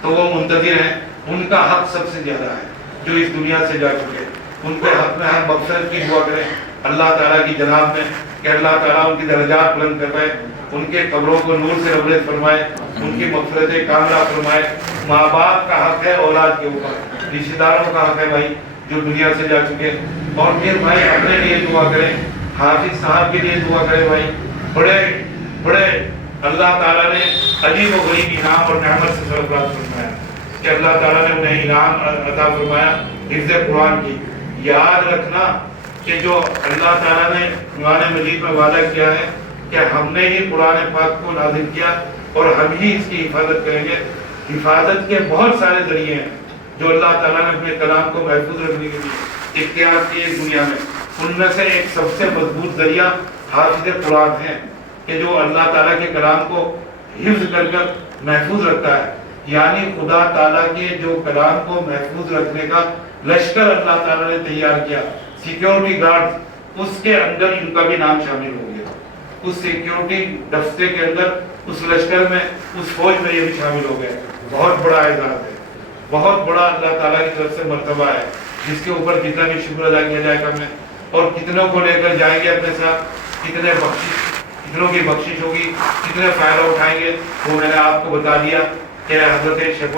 تو وہ منتظر ہیں، ان کا حق سب سے زیادہ ہے جو اس دنیا سے جا چکے، ان کے حق میں ہر مغفرت کی دعا کریں اللہ تعالیٰ کی جناب میں کہ اللہ تعالیٰ ان کی درجات بلند کروائے، ان کے قبروں کو نور سے روشن فرمائے، ان کی مغفرت کاملہ فرمائے۔ ماں باپ کا حق ہے اولاد کے اوپر، رشتہ داروں کا حق ہے بھائی جو دنیا سے جا چکے، اور پھر بھائی اپنے لیے دعا کریں، حافظ صاحب کے لیے دعا کریں بھائی، بڑے اللہ تعالیٰ نے عجیب و غریب انعام اور نعمت سے سرفراز فرمایا کہ اللہ تعالیٰ نے انہیں انعام عطا فرمایا حفظ قرآن کی۔ یاد رکھنا کہ جو اللہ تعالیٰ نے قرآن مجید میں وعدہ کیا ہے کہ ہم نے ہی قرآن پاک کو نازل کیا اور ہم ہی اس کی حفاظت کریں گے۔ حفاظت کے بہت سارے ذریعے ہیں جو اللہ تعالیٰ نے اپنے کلام کو محفوظ رکھنے کے لیے اختیار کیے اس دنیا میں، ان میں سے ایک سب سے مضبوط ذریعہ حافظ قرآن ہے کہ جو اللہ تعالیٰ کے کلام کو حفظ کر کر محفوظ رکھتا ہے، یعنی خدا تعالیٰ کے جو کلام کو محفوظ رکھنے کا لشکر اللہ تعالیٰ نے تیار کیا، سیکیورٹی گارڈ، اس کے اندر ان کا بھی نام شامل ہو گیا، اس سیکیورٹی دستے کے اندر، اس لشکر میں، اس فوج میں یہ بھی شامل ہو گئے۔ بہت بڑا اعزاز ہے، بہت بڑا اللہ تعالیٰ کی طرف سے مرتبہ ہے جس کے اوپر کتنا بھی شکر ادا کیا جائے کم ہے، اور کتنوں کو لے کر جائیں گے اپنے ساتھ، کتنوں کی بخشش ہوگی، کتنے فائدہ اٹھائیں گے، وہ میں نے آپ کو بتا دیا کہ حضرت شیخ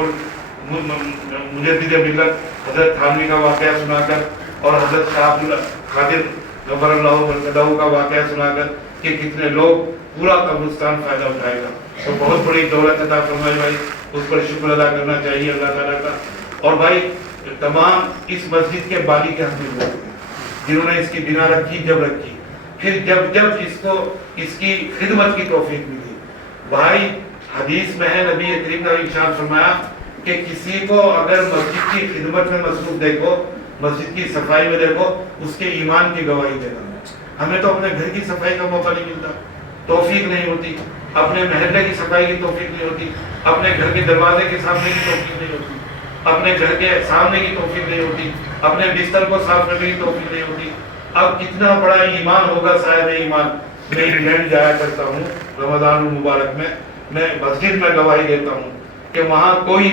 مجدد ملت حضرت تھانوی کا واقعہ سنا کر اور حضرت شاہ عبد القادر غفر اللہ مرتضی کا واقعہ سنا کر کہ کتنے لوگ پورا قبرستان فائدہ اٹھائے گا، تو بہت بڑی دولت عطا فرمائے بھائی، اس پر شکر ادا کرنا چاہیے اللہ تعالیٰ کا۔ اور بھائی تمام اس مسجد کے بانی کے ہم لوگ ہیں جنہوں نے اس کی بنا رکھی، جب رکھی، پھر جب اس کی خدمت کی توفیق ملی۔ بھائی حدیث میں ہے نبی کریم نے ارشاد فرمایا کہ کسی کو اگر مسجد کی خدمت میں مصروف دیکھو، مسجد کی صفائی میں دیکھو، اس کے ایمان کی گواہی دینا۔ ہمیں تو اپنے گھر کی صفائی کا موقع نہیں ملتا، توفیق نہیں ہوتی، اپنے محلے کی صفائی کی توفیق نہیں ہوتی، اپنے گھر کے دروازے کے سامنے کی توفیق نہیں ہوتی، اپنے گھر کے سامنے کی توفیق نہیں ہوتی، اپنے بستر کو صاف کرنے کی توفیق نہیں ہوتی۔ اب کتنا بڑا ایمان ہوگا صاحب ایمان۔ میں انگلینڈ جایا کرتا ہوں رمضان المبارک میں مسجد میں گواہی دیتا ہوں کہ وہاں کوئی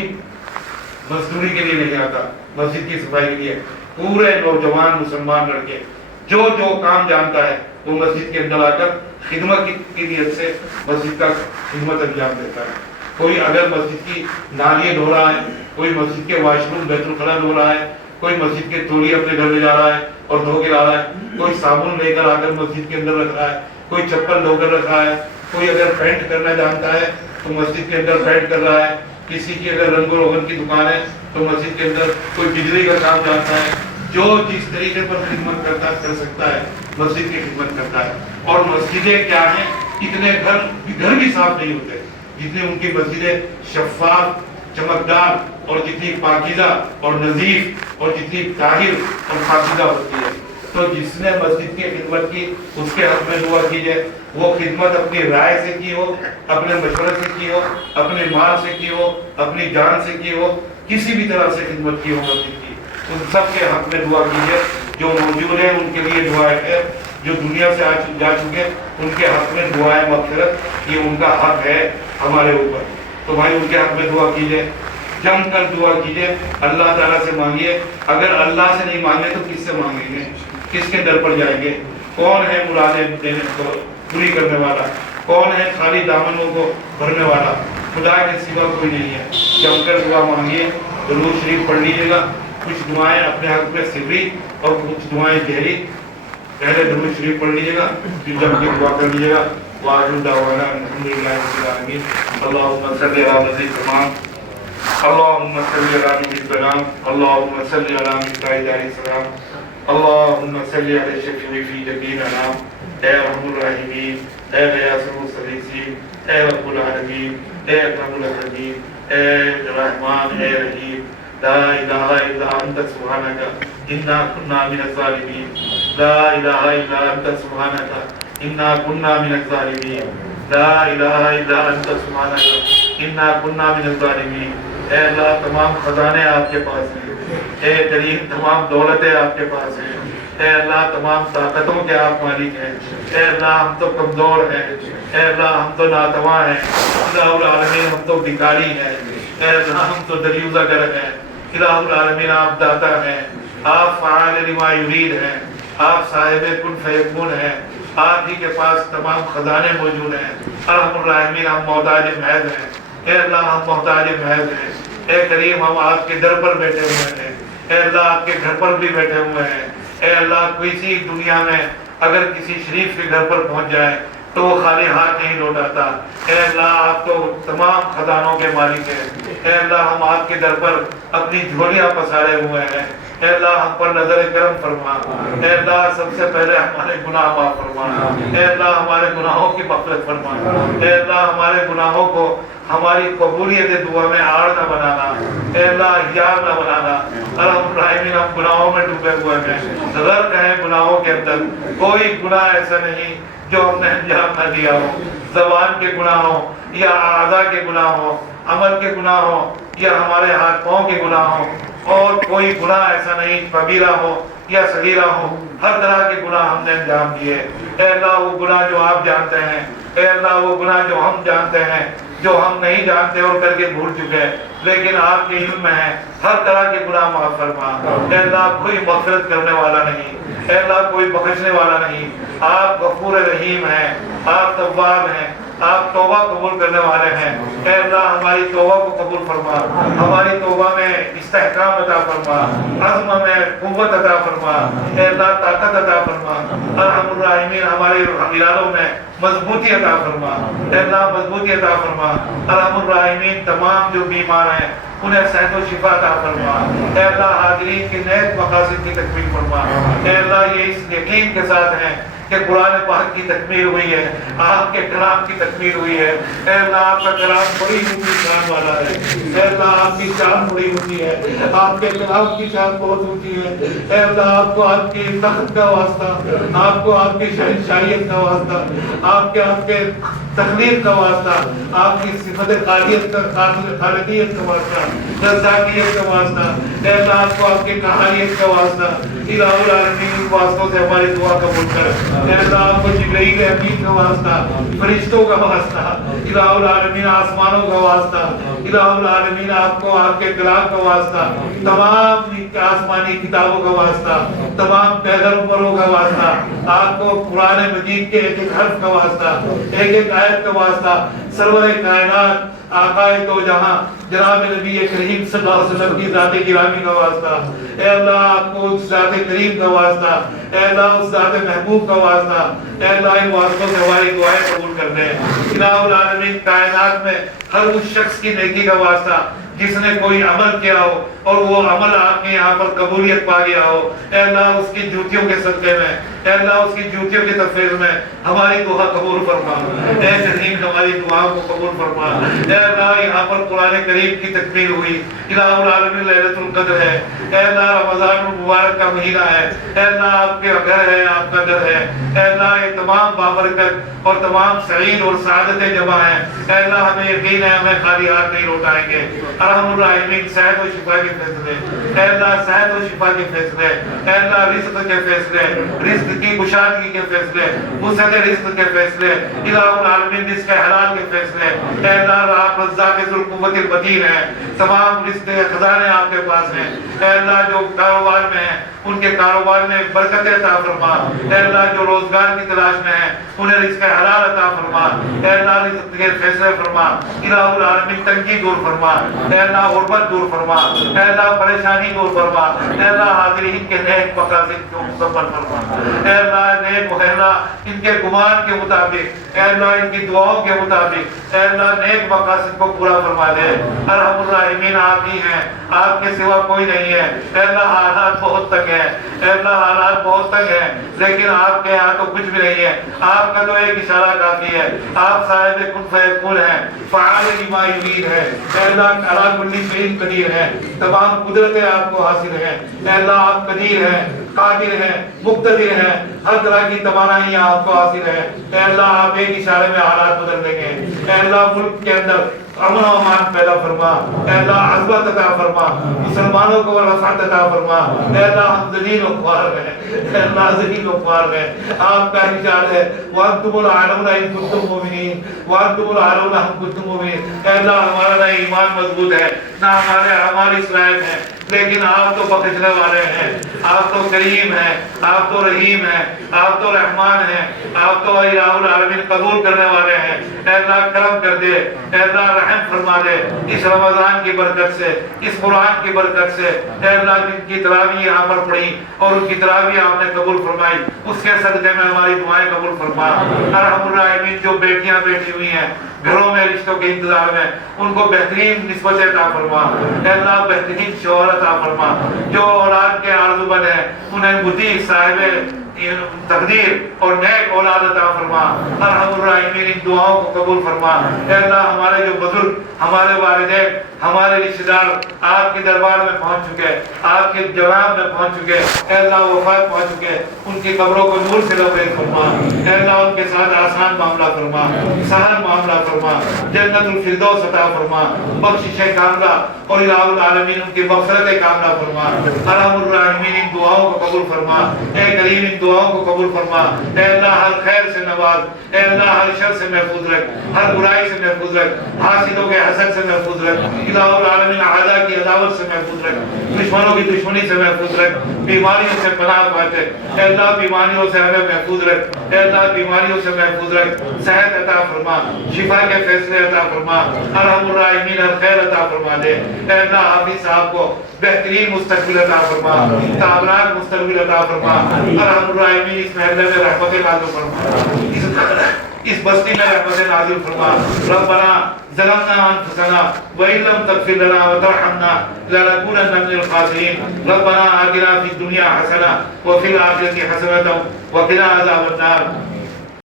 مزدوری کے لیے نہیں آتا، مسجد کی صفائی کے لیے پورے نوجوان مسلمان لڑکے جو کام جانتا ہے وہ مسجد کے اندر آ کر خدمت کی نیت سے مسجد کا خدمت انجام دیتا ہے۔ کوئی اگر مسجد کی نالیاں دھو رہا ہے، کوئی مسجد کے واش روم بیت الخلا دھو رہا ہے، کوئی مسجد کے تولیے اپنے گھر میں جا رہا ہے اور دھو کے لا رہا ہے، کوئی صابن لے کر آ کر مسجد کے اندر رکھ رہا ہے، کوئی چپل دھو کر رکھ رہا ہے، کوئی اگر پینٹ کرنا جانتا ہے تو مسجد کے اندر پینٹ کر رہا ہے، کسی کی اگر رنگ و روغن کی دکان ہے تو مسجد کے اندر کوئی بجلی کا کام جانتا ہے، جو جس طریقے پر خدمت کر سکتا ہے مسجد کی خدمت کرتا ہے۔ اور مسجدیں کیا ہیں، اتنے گھر بھی صاف نہیں ہوتے جتنی ان کی مسجدیں شفاف، چمکدار اور جتنی پاکیزہ اور نظیف اور جتنی طاہر اور پاکیزہ ہوتی ہے۔ تو جس نے مسجد کی خدمت کی اس کے حق میں دعا کیجئے، وہ خدمت اپنی رائے سے کی ہو، اپنے مشورے سے کی ہو، اپنے مال سے کی ہو، اپنی جان سے کی ہو، کسی بھی طرح سے خدمت کی ہو مسجد کی، ان سب کے حق میں دعا کیجئے۔ جو موجود ہیں ان کے لیے دعائیں ہے، جو دنیا سے جا چکے ان کے حق میں دعائیں مغفرت، یہ ان کا حق ہے ہمارے اوپر۔ تو بھائی ان کے حق میں دعا کیجئے، جم کر دعا کیجئے، اللہ تعالیٰ سے مانگیے۔ اگر اللہ سے نہیں مانگے تو کس سے مانگیں گے، کس کے در پر جائیں گے؟ کون ہے مرادیں دینے کو پوری کرنے والا؟ کون ہے خالی دامنوں کو بھرنے والا؟ خدا کے سوا کوئی نہیں ہے۔ جم کر دعا مانگیے، درود شریف پڑھ لیجیے گا، کچھ دعائیں اپنے حق میں سری اور کچھ دعائیں گہری۔ پہلے درود شریف پڑھ لیجیے گا، پھر جم کے دعا کر لیجیے گا۔ وآخر دعوانا الحمدللہ رب العالمین۔ اللہم صلی علی سیدنا اللهم صل على نبي السلام، اللهم صل على ميكائیل علیہ السلام، اللهم صل على الشفيع في جميع الانام، اے رحم الراحمین، اے غیاث المستغیثین، اے رب العالمین، اے اکرم الاکرمین، اے رحمان، اے رحیم، لا الہ الا انت سبحانک انا كنا من الظالمین، لا الہ الا انت سبحانک انا كنا من الظالمین، لا الہ الا انت سبحانک انا كنا من الظالمین۔ اے اللہ تمام خزانے آپ کے پاس ہیں، اے کریم تمام دولتیں آپ کے پاس ہیں، اے اللہ تمام طاقتوں کے آپ مالک ہیں، اے اللہ ہم تو کمزور ہیں، اے اللہ ہم تو ناتواں ہیں، الہ العالمین ہم تو بھکاری ہیں، اے اللہ ہم تو دریوزہ گر ہیں، الہ العالمین آپ داتا ہیں، آپ فعال لما یرید ہیں، آپ صاحب کن فیکون ہیں، آپ ہی کے پاس تمام خزانے موجود ہیں۔ ارحم الراحمین ہم محتاج محض ہیں، اے اللہ ہم محتاج محض ہیں، اے کریم ہم آپ کے در پر بیٹھے ہوئے ہیں، اے اللہ آپ کے گھر پر بھی بیٹھے ہوئے ہیں، اے اللہ کسی دنیا میں اگر کسی شریف کے گھر پر پہنچ جائے تو وہ خالی ہاتھ نہیں لوٹاتا، اے اللہ آپ تو تمام خزانوں کے مالک ہیں، اے اللہ ہم آپ کے در پر اپنی جھولیاں پسارے ہوئے ہیں، اے اللہ ہم پر نظر کرم فرما، اے اللہ سب سے پہلے ہمارے گناہ معاف فرما، اے اللہ ہمارے گناہوں کی مغفرت فرما، اے اللہ ہمارے گناہوں کو ہماری قبولیت دعا میں آڑ نہ بنانا، اے اللہ یار نہ بنانا۔ ارحم الراحمین ہم گناہوں میں ڈوبے ہوئے ہیں، غرق ہیں گناہوں کے اندر، کوئی گناہ ایسا نہیں جو ہم نے انجام نہ دیا ہو، زبان کے گناہ ہو یا اعضاء کے گناہ ہو، عمل کے گناہ ہو یا ہمارے ہاتھ پاؤں کے گناہ ہو، اور کوئی گناہ ایسا نہیں کبیرہ ہو یا صغیرہ ہو، ہر طرح کے گناہ ہم نے انجام دیے۔ اے اللہ وہ گناہ جو آپ جانتے ہیں، اے اللہ وہ گناہ جو ہم جانتے ہیں، جو ہم نہیں جانتے اور کر کے بھول چکے لیکن آپ کے علم میں ہے، ہر طرح کے گناہ معاف فرما۔ اے اللہ کوئی مغفرت کرنے والا نہیں، اے اللہ کوئی بخشنے والا نہیں، آپ غفور رحیم ہیں، آپ تواب ہیں، آپ توبہ قبول کرنے والے ہیں۔ اے اللہ ہماری توبہ کو قبول فرما، ہماری توبہ میں استحکام عطا فرما، عزم میں قوت عطا فرما، اے اللہ طاقت عطا فرما۔ ارحم الراحمین ہمارے ارادوں میں مضبوطی عطا فرما، اے اللہ مضبوطی عطا فرما۔ ارحم الراحمین تمام جو بیمار ہیں انہیں صحت و شفا عطا فرما، اے اللہ حاضرین کے نیک مقاصد کی تکمیل فرما۔ اے اللہ یہ اس یقین کے ساتھ ہیں کہ قرآن پاک کی تکمیل ہوئی ہے، آپ کے کلام کی تکمیل ہوئی ہے۔ اے اللہ آپ کا کلام بڑی اونچی شان والا ہے، اے اللہ آپ کی شان بڑی اونچی ہے، آپ کے کلام کی شان بہت اونچی ہے۔ اے اللہ آپ کو آپ کی تخت کا واسطہ، آپ کو آپ کی شہنشاہیت کا واسطہ، آپ کے تخلیق کا واسطہ، آپ کی صفت خالقیت کا واسطہ، رزاقیت کا واسطہ، اے اللہ آپ کو آپ کی کہانیت کا واسطہ۔ الہ العالمین ان واسطوں سے ہماری دعا قبول کر۔ اے اللہ آپ کو جبرائیل امین کا واسطہ، فرشتوں کا واسطہ، الہ العالمین آسمانوں کا واسطہ، الہ العالمین آپ کو آپ کے کلام کا واسطہ، تمام آسمانی کتابوں کا واسطہ، تمام پیغمبروں کا واسطہ، آپ کو قرآن مجید کے ایک ایک حرف کا واسطہ، ایک ایک آیت کا واسطہ، سرور کائنات آقا تو جہاں جناب نبی کریم صلی اللہ علیہ وسلم کی ذات گرامی کا واسطہ، اے اللہ آپ کو اس ذات کریم کا واسطہ، اے اللہ اس ذات محبوب کا واسطہ، اے اللہ ان واسطوں سے ہماری دعائیں قبول کر دیں۔ الہ العالمین کائنات میں ہر اس شخص کی نیکی کا واسطہ جس نے کوئی عمل کیا ہو اور وہ عمل آپ کے یہاں پر قبولیت پا گیا ہو، اے اللہ اس کی جوتیوں کے صدقے میں، اے اللہ اس کی جوتیوں کے تفیض میں ہماری دعا قبول فرما، اے کریم ہماری دعاؤں کو قبول فرما۔ اے اللہ یہاں پر قرآن کریم کی تکمیل ہوئی، الہ العالمین لیلۃ القدر ہے، اے اللہ رمضان المبارک کا مہینہ ہے، اے اللہ آپ کے گھر ہے، آپ کا گھر ہے، اے اللہ یہ تمام بابرکت اور تمام سعید اور سعادتیں جمع ہیں، اے اللہ ہمیں یقین ہے ہمیں خالی ہاتھ نہیں لوٹائیں گے۔ ارحم الراحمین صحت و شفا کے فیصلے، اے اللہ صحت و شفا کے فیصلے، اے اللہ رزق کے فیصلے، رزق کی کشادگی کے فیصلے، وسعت رزق کے فیصلے، الہ العالمین رزق حلال کے فیصلے، اے اللہ آپ رزاق ذو القوت المتین ہیں، تمام رزق خزانے آپ کے پاس ہیں، اے اللہ جو کاروبار میں ہیں ان کے کاروبار میں برکت عطا فرما، اے اللہ جو روزگار کی تلاش میں ہیں انہیں رزق حلال عطا فرما، اے اللہ رزق کے فیصلے فرما، الہ العالمین تنگی دور فرما، اے اللہ غربت دور فرما، اے اللہ پریشانی دور فرما، اے اللہ حاضرین کے نیک مقاصد کو مکمل فرما، اے اللہ نیک ان کے گمان کے مطابق، اے اللہ ان کی دعاؤں کے مطابق، اے اللہ نیک مقاصد کو پورا فرما دے۔ ارحم الراحمین آپ ہی ہیں، آپ کے سوا کوئی نہیں ہے، اے اللہ حالات بہت تنگ ہیں، اے اللہ حالات بہت تنگ ہیں، لیکن آپ کے ہاں تو کچھ بھی نہیں ہے، آپ کا تو ایک اشارہ کافی ہے، آپ صاحب کن فیکون ہیں، فعال لما یرید ہے، اے اللہ علی کل شیء قدیر ہے، تمام قدرتیں آپ کو حاصل ہیں، اے اللہ آپ قدیر ہیں، قادر ہیں، مقتدر ہیں، ہر طرح کی توانائیاں آپ کو حاصل ہیں، اے اللہ آپ ایک اشارے میں حالات بدل دیں گے، اے اللہ ملک کے اندر امن و امان پیدا فرما، اے اللہ عظمت عطا فرما، مسلمانوں کو رفعت عطا فرما، اے اللہ ہم ذلیل و خوار ہیں، اے اللہ ذلیل و خوار ہیں، آپ کا ارشاد ہے وَأَنْتُمُ الْأَعْلَوْنَ إِن كُنتُم مُؤْمِنِينَ وَأَنْتُمُ الْأَعْلَوْنَ إِن كُنتُم مُؤْمِنِينَ، اے اللہ ہمارا نہ ایمان مضبوط ہے نہ ہمارے اعمال اصلاح ہیں، لیکن آپ تو بخشنے والے ہیں، آپ تو کریم ہیں، آپ تو رحیم ہیں، آپ تو رحمان ہیں، آپ تو الہ العالمین قبول کرنے والے ہیں، اے اللہ کرم کر دے، اے اللہ رحم فرما دے، اس رمضان کی برکت سے، اس قرآن کی برکت سے، اے اللہ جن کی تراویح یہاں پر پڑھی اور ان کی تراویح آپ نے قبول فرمائی، اس کے صدقے میں ہماری دعائیں قبول فرما۔ ارحم الراحمین جو بیٹیاں بیٹھی ہوئی ہیں گھروں میں رشتوں کے انتظار میں، ان کو بہترین نسبت عطا فرما، اے اللہ بہترین شوہر عطا فرما، جو اولاد کے آرزومند ہیں انہیں مطیع صاحب تقدیر اور نیک اولاد عطا فرما۔ ارحم الراحمین ان دعاؤں کو قبول فرما، اے اللہ ہمارے جو بزرگ، ہمارے والدین، ہمارے رشتہ دار آپ کے دربار میں پہنچ چکے، آپ کے جواب میں پہنچ چکے، اے اللہ وفات پہنچ چکے، ان کی قبروں کو نور سے لبریز فرما، اے اللہ ان کے ساتھ آسان معاملہ فرما، سہل معاملہ فرما، جنت الفردوس عطا فرما، بخشش کاملہ اور الہ العالمین ان کی مغفرت کاملہ فرما۔ ارحم الراحمین ان دعاؤں کو قبول فرما، اے کریم ان دعاؤں کو قبول فرما، اے اللہ ہر خیر سے نواز، اے اللہ ہر شر سے محفوظ رکھ، ہر برائی سے محفوظ رکھ، حاسدوں کے حسد سے محفوظ رکھ، الہ العالمین اعداء کی عداوت سے محفوظ رکھ، دشمنوں کی دشمنی سے محفوظ رکھ، بیماریوں سے پناہ پاتے، اے اللہ بیماریوں سے ہمیں محفوظ رکھ، اے اللہ بیماریوں سے محفوظ رکھ، صحت عطا فرما، شفا کے فیصلے عطا فرما، ارحم الراحمین ہر خیر عطا فرما دے، اے اللہ حافظ صاحب کو بہترین مستقبل عطا فرما، تابناک مستقبل عطا فرما، ارحم الراحمین اس محلے میں رحمت نازل فرما، اس بستی میں رحمت نازل فرما۔ ربنا ظلمنا انفسنا وان لم تغفر لنا وترحمنا لنكونن من الخاسرين ربنا آتنا في الدنيا حسنة وفي الآخرة حسنة وقنا عذاب النار